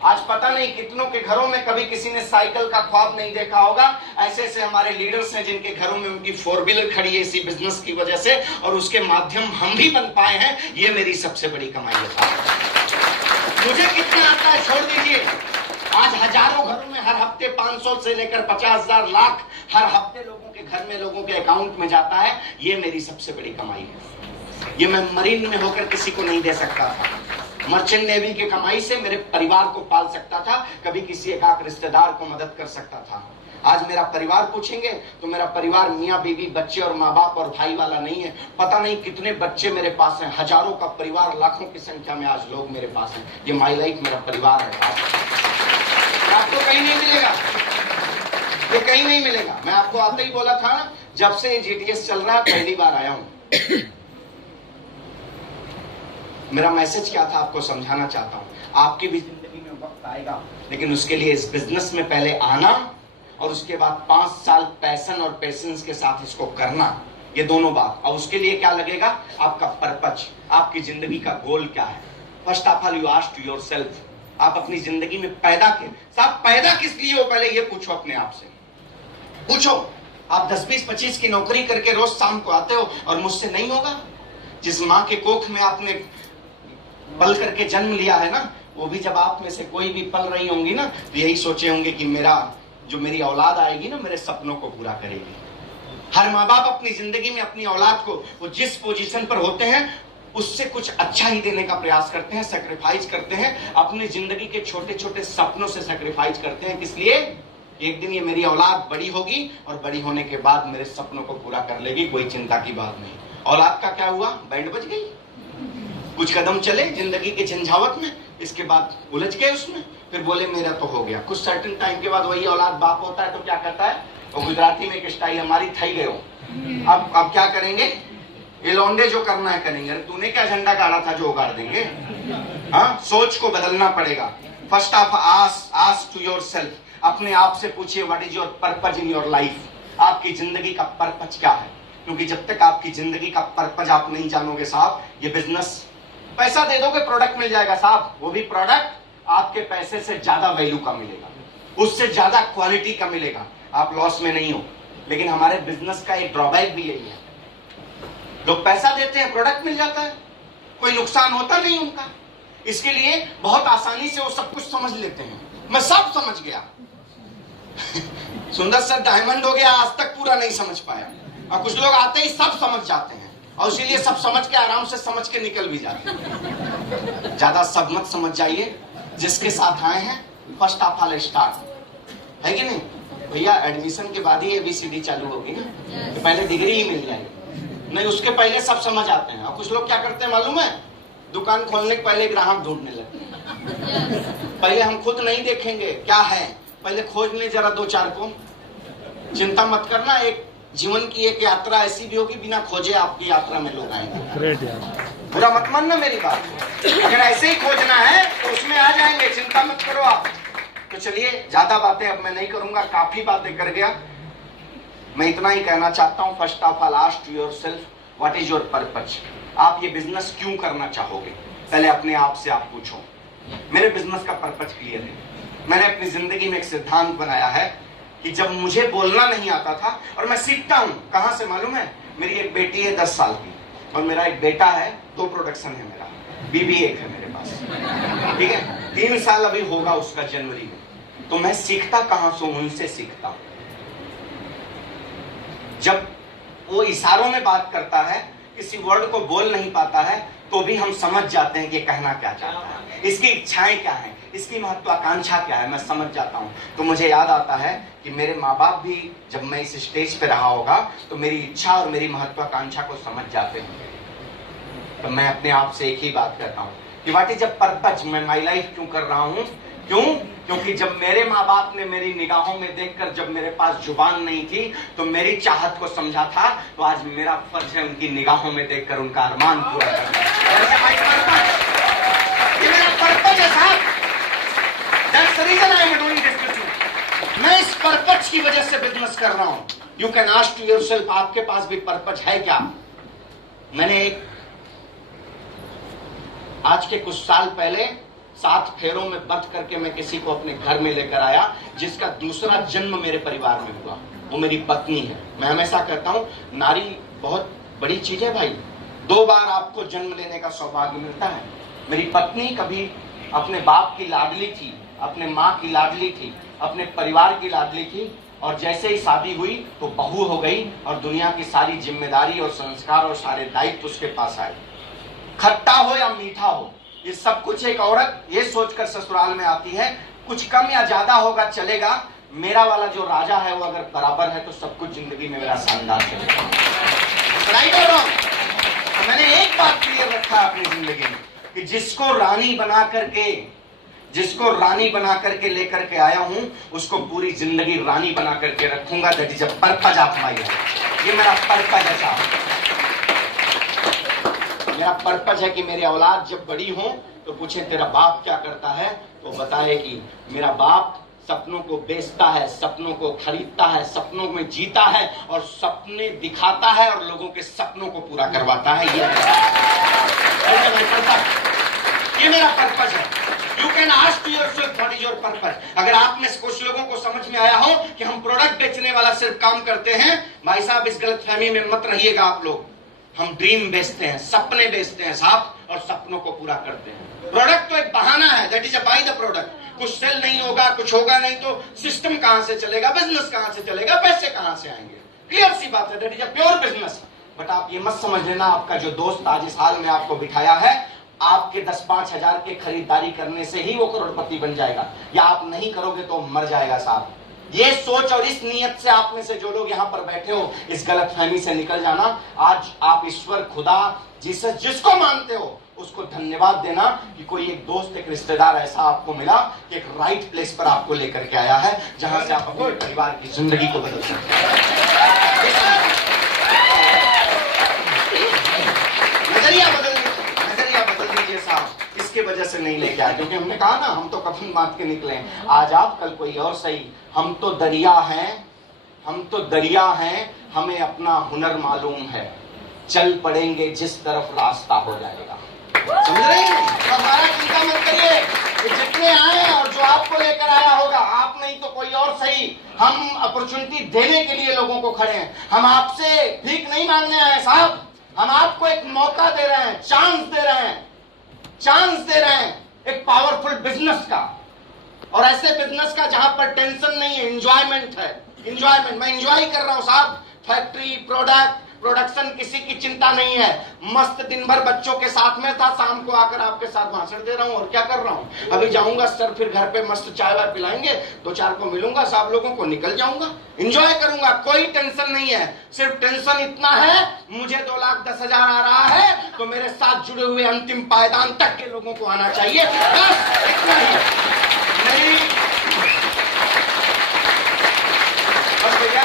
आज पता नहीं कितनों के घरों में कभी किसी ने साइकिल का ख्वाब नहीं देखा होगा। ऐसे ऐसे हमारे लीडर्स हैं जिनके घरों में उनकी 4 व्हीलर खड़ी है इसी बिजनेस की वजह से, और उसके माध्यम हम भी बन पाए हैं। ये मेरी सबसे बड़ी कमाई है। मुझे कितना आता है छोड़ दीजिए, आज हजारों घरों में हर हफ्ते 500 से लेकर 50,000 लाख हर हफ्ते लोगों के घर में, लोगों के अकाउंट में जाता है। ये मेरी सबसे बड़ी कमाई है। ये मैं मरीन में होकर किसी को नहीं दे सकता था। मर्चेंट नेवी की कमाई से मेरे परिवार को पाल सकता था, कभी किसी एक रिश्तेदार को मदद कर सकता था। आज मेरा परिवार पूछेंगे तो मेरा परिवार मियाँ बीवी बच्चे और माँ बाप और भाई वाला नहीं है। पता नहीं कितने बच्चे मेरे पास हैं, हजारों का परिवार, लाखों की संख्या में आज लोग मेरे पास हैं। ये माई लाइफ मेरा परिवार है। आपको कहीं नहीं मिलेगा, ये कहीं नहीं मिलेगा। मैं आपको आते ही बोला था ना, जब से GTS चल रहा है पहली बार आया हूं। मेरा मैसेज क्या था आपको समझाना चाहता हूं। आपकी भी जिंदगी में वक्त आएगा, लेकिन उसके लिए इस बिजनेस में पहले आना और उसके बाद 5 साल पैशन और पेशेंस के साथ इसको करना, ये दोनों बात। और उसके लिए क्या लगेगा? आपका पर्पज, आपकी जिंदगी का गोल क्या है। First of all you ask to yourself, आप अपनी जिंदगी में पैदा किस लिए हो, पहले ये पूछो अपने आप से। पूछो, आप 10, 20, 25 की नौकरी करके रोज शाम को आते हो और मुझसे नहीं होगा? जिस माँ के कोख में आपने पल करके जन्म लिया है ना, वो भी जब आप में से कोई भी पल रही होंगी ना, तो यही सोचे होंगे कि मेरी औलाद आएगी ना, मेरे सपनों को पूरा करेगी। हर माँ बाप अपनी जिंदगी में अपनी औलाद को वो जिस पोजीशन पर होते हैं उससे कुछ अच्छा ही देने का प्रयास करते हैं, सैक्रिफाइस करते हैं, अपनी जिंदगी के छोटे छोटे सपनों से सैक्रिफाइस करते हैं। किस लिए? एक दिन ये मेरी औलाद बड़ी होगी और बड़ी होने के बाद मेरे सपनों को पूरा कर लेगी, कोई चिंता की बात नहीं। औलाद का क्या हुआ? बैंड बज गई, कुछ कदम चले जिंदगी के झंझावत में, इसके बाद उलझ गए उसमें, फिर बोले मेरा तो हो गया। कुछ सर्टेन टाइम के बाद वही औलाद बाप होता है तो क्या कहता है, वो गुजराती में एक स्टाइल, हमारी थई गयो, अब क्या करेंगे, ये लौंडे जो करना है करेंगे। अरे तूने क्या झंडा गाड़ा था जो उगाड़ देंगे? हाँ, सोच को बदलना पड़ेगा। First of ask to yourself, अपने आप से पूछिए what is your purpose in your life. आपकी जिंदगी का पर्पज क्या है? क्योंकि जब तक आपकी जिंदगी का पर्पज आप नहीं जानोगे साहब, ये बिजनेस, पैसा दे दोगे प्रोडक्ट मिल जाएगा साहब, वो भी प्रोडक्ट आपके पैसे से ज्यादा वैल्यू का मिलेगा, उससे ज्यादा क्वालिटी का मिलेगा, आप लॉस में नहीं हो। लेकिन हमारे बिजनेस का एक ड्रॉबैक भी यही है, लोग पैसा देते हैं, प्रोडक्ट मिल जाता है, कोई नुकसान होता नहीं उनका। इसके लिए बहुत आसानी से वो सब कुछ समझ लेते हैं, मैं सब समझ गया सुंदर सर डायमंड हो गया, आज तक पूरा नहीं समझ पाया, और कुछ लोग आते ही सब समझ जाते हैं और इसीलिए सब समझ के आराम से समझ के निकल भी जाते हैं। ज्यादा सब मत समझ जाइए, जिसके साथ आए हैं फर्स्ट ऑफ ऑल स्टार्ट, है कि नहीं भैया? एडमिशन के बाद ही ABCD चालू होगी ना, तो पहले डिग्री ही मिल जाएगी, नहीं उसके पहले सब समझ आते हैं। और कुछ लोग क्या करते हैं मालूम है, दुकान खोलने के पहले ग्राहक ढूंढने लगते हैं। पहले हम खुद नहीं देखेंगे क्या है, पहले खोज ले जरा 2-4 को। चिंता मत करना, एक जीवन की एक यात्रा ऐसी भी होगी बिना खोजे आपकी यात्रा में लोग आएंगे। बुरा मत मानना मेरी बात, अगर ऐसे ही खोजना है तो उसमें आ जाएंगे, चिंता मत करो आप। तो चलिए, ज्यादा बातें अब मैं नहीं करूंगा, काफी बातें कर गया। मैं इतना ही कहना चाहता हूं, first of all ask to yourself what is your purpose. आप ये बिजनेस क्यों करना चाहोगे, पहले अपने आप से आप पूछो। मेरे बिजनेस का पर्पज क्लियर है। मैंने अपनी जिंदगी में एक सिद्धांत बनाया है कि जब मुझे बोलना नहीं आता था, और मैं सीखता हूं, कहां से मालूम है? मेरी एक बेटी है 10 साल की और मेरा एक बेटा है, 2 प्रोडक्शन है मेरा, बीबी एक है मेरे पास, ठीक है? 3 साल अभी होगा उसका जनवरी में। तो मैं सीखता कहां से? उनसे सीखता। जब वो इशारों में बात करता है, किसी वर्ड को बोल नहीं पाता है, तो भी हम समझ जाते हैं कि कहना क्या चाहता है, इसकी इच्छाएं क्या हैं, इसकी महत्वाकांक्षा क्या है, मैं समझ जाता हूं। तो मुझे याद आता है कि मेरे माँ बाप भी जब मैं इस स्टेज पे रहा होगा तो मेरी इच्छा और मेरी महत्वाकांक्षा को समझ जाते होंगे। तो मैं अपने आप से एक ही बात कहता हूँ कि व्हाट इज अ पर्पज, मैं माई लाइफ क्यों कर रहा हूँ? क्यों? क्योंकि जब मेरे माँ बाप ने मेरी निगाहों में देखकर, जब मेरे पास जुबान नहीं थी तो मेरी चाहत को समझा था, तो आज मेरा फर्ज है उनकी निगाहों में देखकर उनका अरमान पूरा करना। ये मेरा पर्पज है साहब, that's the reason I am doing this with you. मैं इस पर्पज की वजह से बिजनेस कर रहा हूं। You can ask to yourself, आपके पास भी पर्पज है क्या? मैंने एक आज के कुछ साल पहले 7 फेरों में बर्थ करके मैं किसी को अपने घर में लेकर आया, जिसका दूसरा जन्म मेरे परिवार में हुआ, वो मेरी पत्नी है। मैं हमेशा कहता हूं, नारी बहुत बड़ी चीज है भाई, 2 बार आपको जन्म लेने का सौभाग्य मिलता है। मेरी पत्नी कभी अपने बाप की लाडली थी, अपने माँ की लाडली थी, अपने परिवार की लाडली थी, और जैसे ही शादी हुई तो बहू हो गई और दुनिया की सारी जिम्मेदारी और संस्कार और सारे दायित्व उसके पास आए। खट्टा हो या मीठा हो, ये सब कुछ एक औरत ये सोचकर ससुराल में आती है, कुछ कम या ज्यादा होगा चलेगा, मेरा वाला जो राजा है वो अगर बराबर है तो सब कुछ जिंदगी में मेरा शानदार चलेगा। राइट और रॉन्ग? मैंने एक बात क्लियर रखा है अपनी जिंदगी में कि जिसको रानी बना करके लेकर के आया हूं, उसको पूरी जिंदगी रानी बना करके रखूंगा। That is a purpose of my life. ये मेरा पर्पज है साहब। मेरा पर्पज है कि मेरी औलाद जब बड़ी हो तो पूछे तेरा बाप क्या करता है, तो बताए कि मेरा बाप सपनों को बेचता है, सपनों को खरीदता है, सपनों में जीता है और सपने दिखाता है और लोगों के सपनों को पूरा करवाता है। ये मेरा पर्पज है। You can ask yourself what is your purpose. अगर आप में से कुछ लोगों को समझ में आया हो कि हम प्रोडक्ट बेचने वाला सिर्फ काम करते हैं, भाई साहब इस गलतफहमी में मत रहिएगा आप लोग। हम ड्रीम बेचते हैं, सपने बेचते हैं साहब, और सपनों को पूरा करते हैं। प्रोडक्ट तो एक बहाना है, that is a by the product. कुछ सेल नहीं होगा, कुछ होगा नहीं तो सिस्टम कहां से चलेगा, बिजनेस कहां से चलेगा, पैसे कहां से आएंगे? क्लियर सी बात है, that is a pure business. But आप ये मत समझ लेना आपका जो दोस्त आज इस हाल में आपको बिठाया है, आपके 10-5 हजार के खरीदारी करने से ही वो करोड़पति बन जाएगा, या आप नहीं करोगे तो मर जाएगा साहब। ये सोच और इस नियत से आप में से जो लोग यहाँ पर बैठे हो, इस गलतफहमी से निकल जाना। आज आप ईश्वर, खुदा, जीसस जिसको मानते हो उसको धन्यवाद देना कि कोई एक दोस्त, एक रिश्तेदार ऐसा आपको मिला कि एक राइट प्लेस पर आपको लेकर के आया है, जहां से आप अपने परिवार की जिंदगी को बदल सकते हैं। नजरिया बदल दीजिए साहब, इसके वजह से नहीं लेके आए, क्योंकि हमने कहा ना हम तो कफन बांध के निकले हैं। आज आप, कल कोई और सही, हम तो दरिया हैं, हमें अपना हुनर मालूम है, चल पड़ेंगे जिस तरफ रास्ता हो जाएगा। समझ रहे हैं? तो हमारा चिंता मत करिए, जितने आए और जो आपको लेकर आया होगा, आप नहीं तो कोई और सही। हम अपॉर्चुनिटी देने के लिए लोगों को खड़े हैं, हम आपसे भीख नहीं मांगने आए साहब, हम आपको एक मौका दे रहे हैं, चांस दे रहे हैं एक पावरफुल बिजनेस का, और ऐसे बिजनेस का जहां पर टेंशन नहीं है, एंजॉयमेंट है। एंजॉयमेंट, मैं एंजॉय कर रहा हूं साहब। फैक्ट्री, प्रोडक्शन, किसी की चिंता नहीं है। मस्त दिन भर बच्चों के साथ में था, शाम को आकर आपके साथ भाषण दे रहा हूं, और क्या कर रहा हूं, अभी जाऊंगा सर, फिर घर पे मस्त चाय वाय पिलाएंगे, 2-4 को मिलूंगा साहब लोगों को, निकल जाऊंगा, एंजॉय करूंगा, कोई टेंशन नहीं है। सिर्फ टेंशन इतना है, मुझे 2,10,000 आ रहा है तो मेरे साथ जुड़े हुए अंतिम पायदान तक के लोगों को आना चाहिए, बस इतना ही। बस भैया,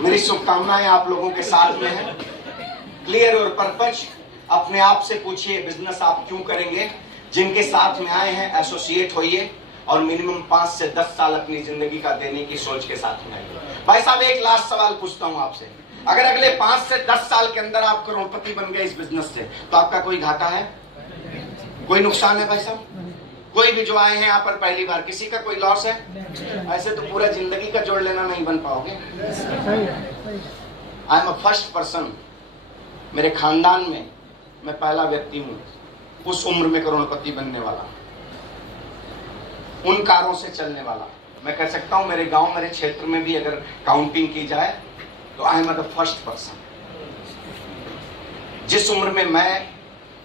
मेरी शुभकामनाएं आप लोगों के साथ में है। क्लियर और पर्पज। अपने आप से पूछिए बिजनेस आप क्यों करेंगे। जिनके साथ में आए हैं एसोसिएट होइए, और मिनिमम 5 से 10 साल अपनी जिंदगी का देने की सोच के साथ में आइए। भाई साहब एक लास्ट सवाल पूछता हूं आपसे, अगर अगले 5 से 10 साल के अंदर आप करोड़पति बन गए इस बिजनेस से, तो आपका कोई घाटा है, कोई नुकसान है? भाई साहब कोई भी जो आए हैं यहाँ पर पहली बार, किसी का कोई लॉस है? ऐसे तो पूरा जिंदगी का जोड़ लेना नहीं बन पाओगे। I am a first person, मेरे खानदान में मैं पहला व्यक्ति हूं उस उम्र में करोड़पति बनने वाला, उन कारों से चलने वाला। मैं कह सकता हूं मेरे गांव, मेरे क्षेत्र में भी अगर काउंटिंग की जाए तो I am the first person. जिस उम्र में मैं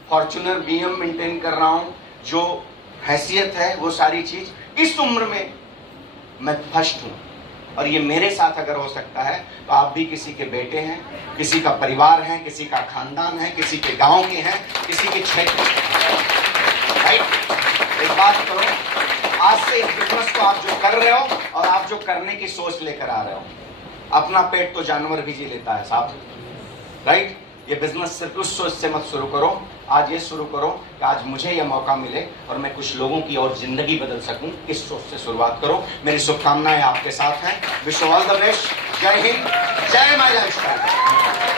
फॉर्च्यूनर BM मेंटेन कर रहा हूं, जो हैसियत है वो सारी चीज, इस उम्र में मैं फर्स्ट हूं। और ये मेरे साथ अगर हो सकता है तो आप भी किसी के बेटे हैं, किसी का परिवार है, किसी का खानदान है, किसी के गांव के हैं, किसी के क्षेत्र के। राइट? एक बात करो, आज से इस बिजनेस को आप जो कर रहे हो और आप जो करने की सोच लेकर आ रहे हो, अपना पेट तो जानवर भी जी लेता है साहब। राइट? ये बिजनेस सिर्फ उस सोच से मत शुरू करो, आज ये शुरू करो कि आज मुझे ये मौका मिले और मैं कुछ लोगों की और जिंदगी बदल सकूं, इस सोच से शुरुआत करो। मेरी शुभकामनाएं आपके साथ हैं। Wish you all the best. जय हिंद, जय माय लाइफस्टाइल।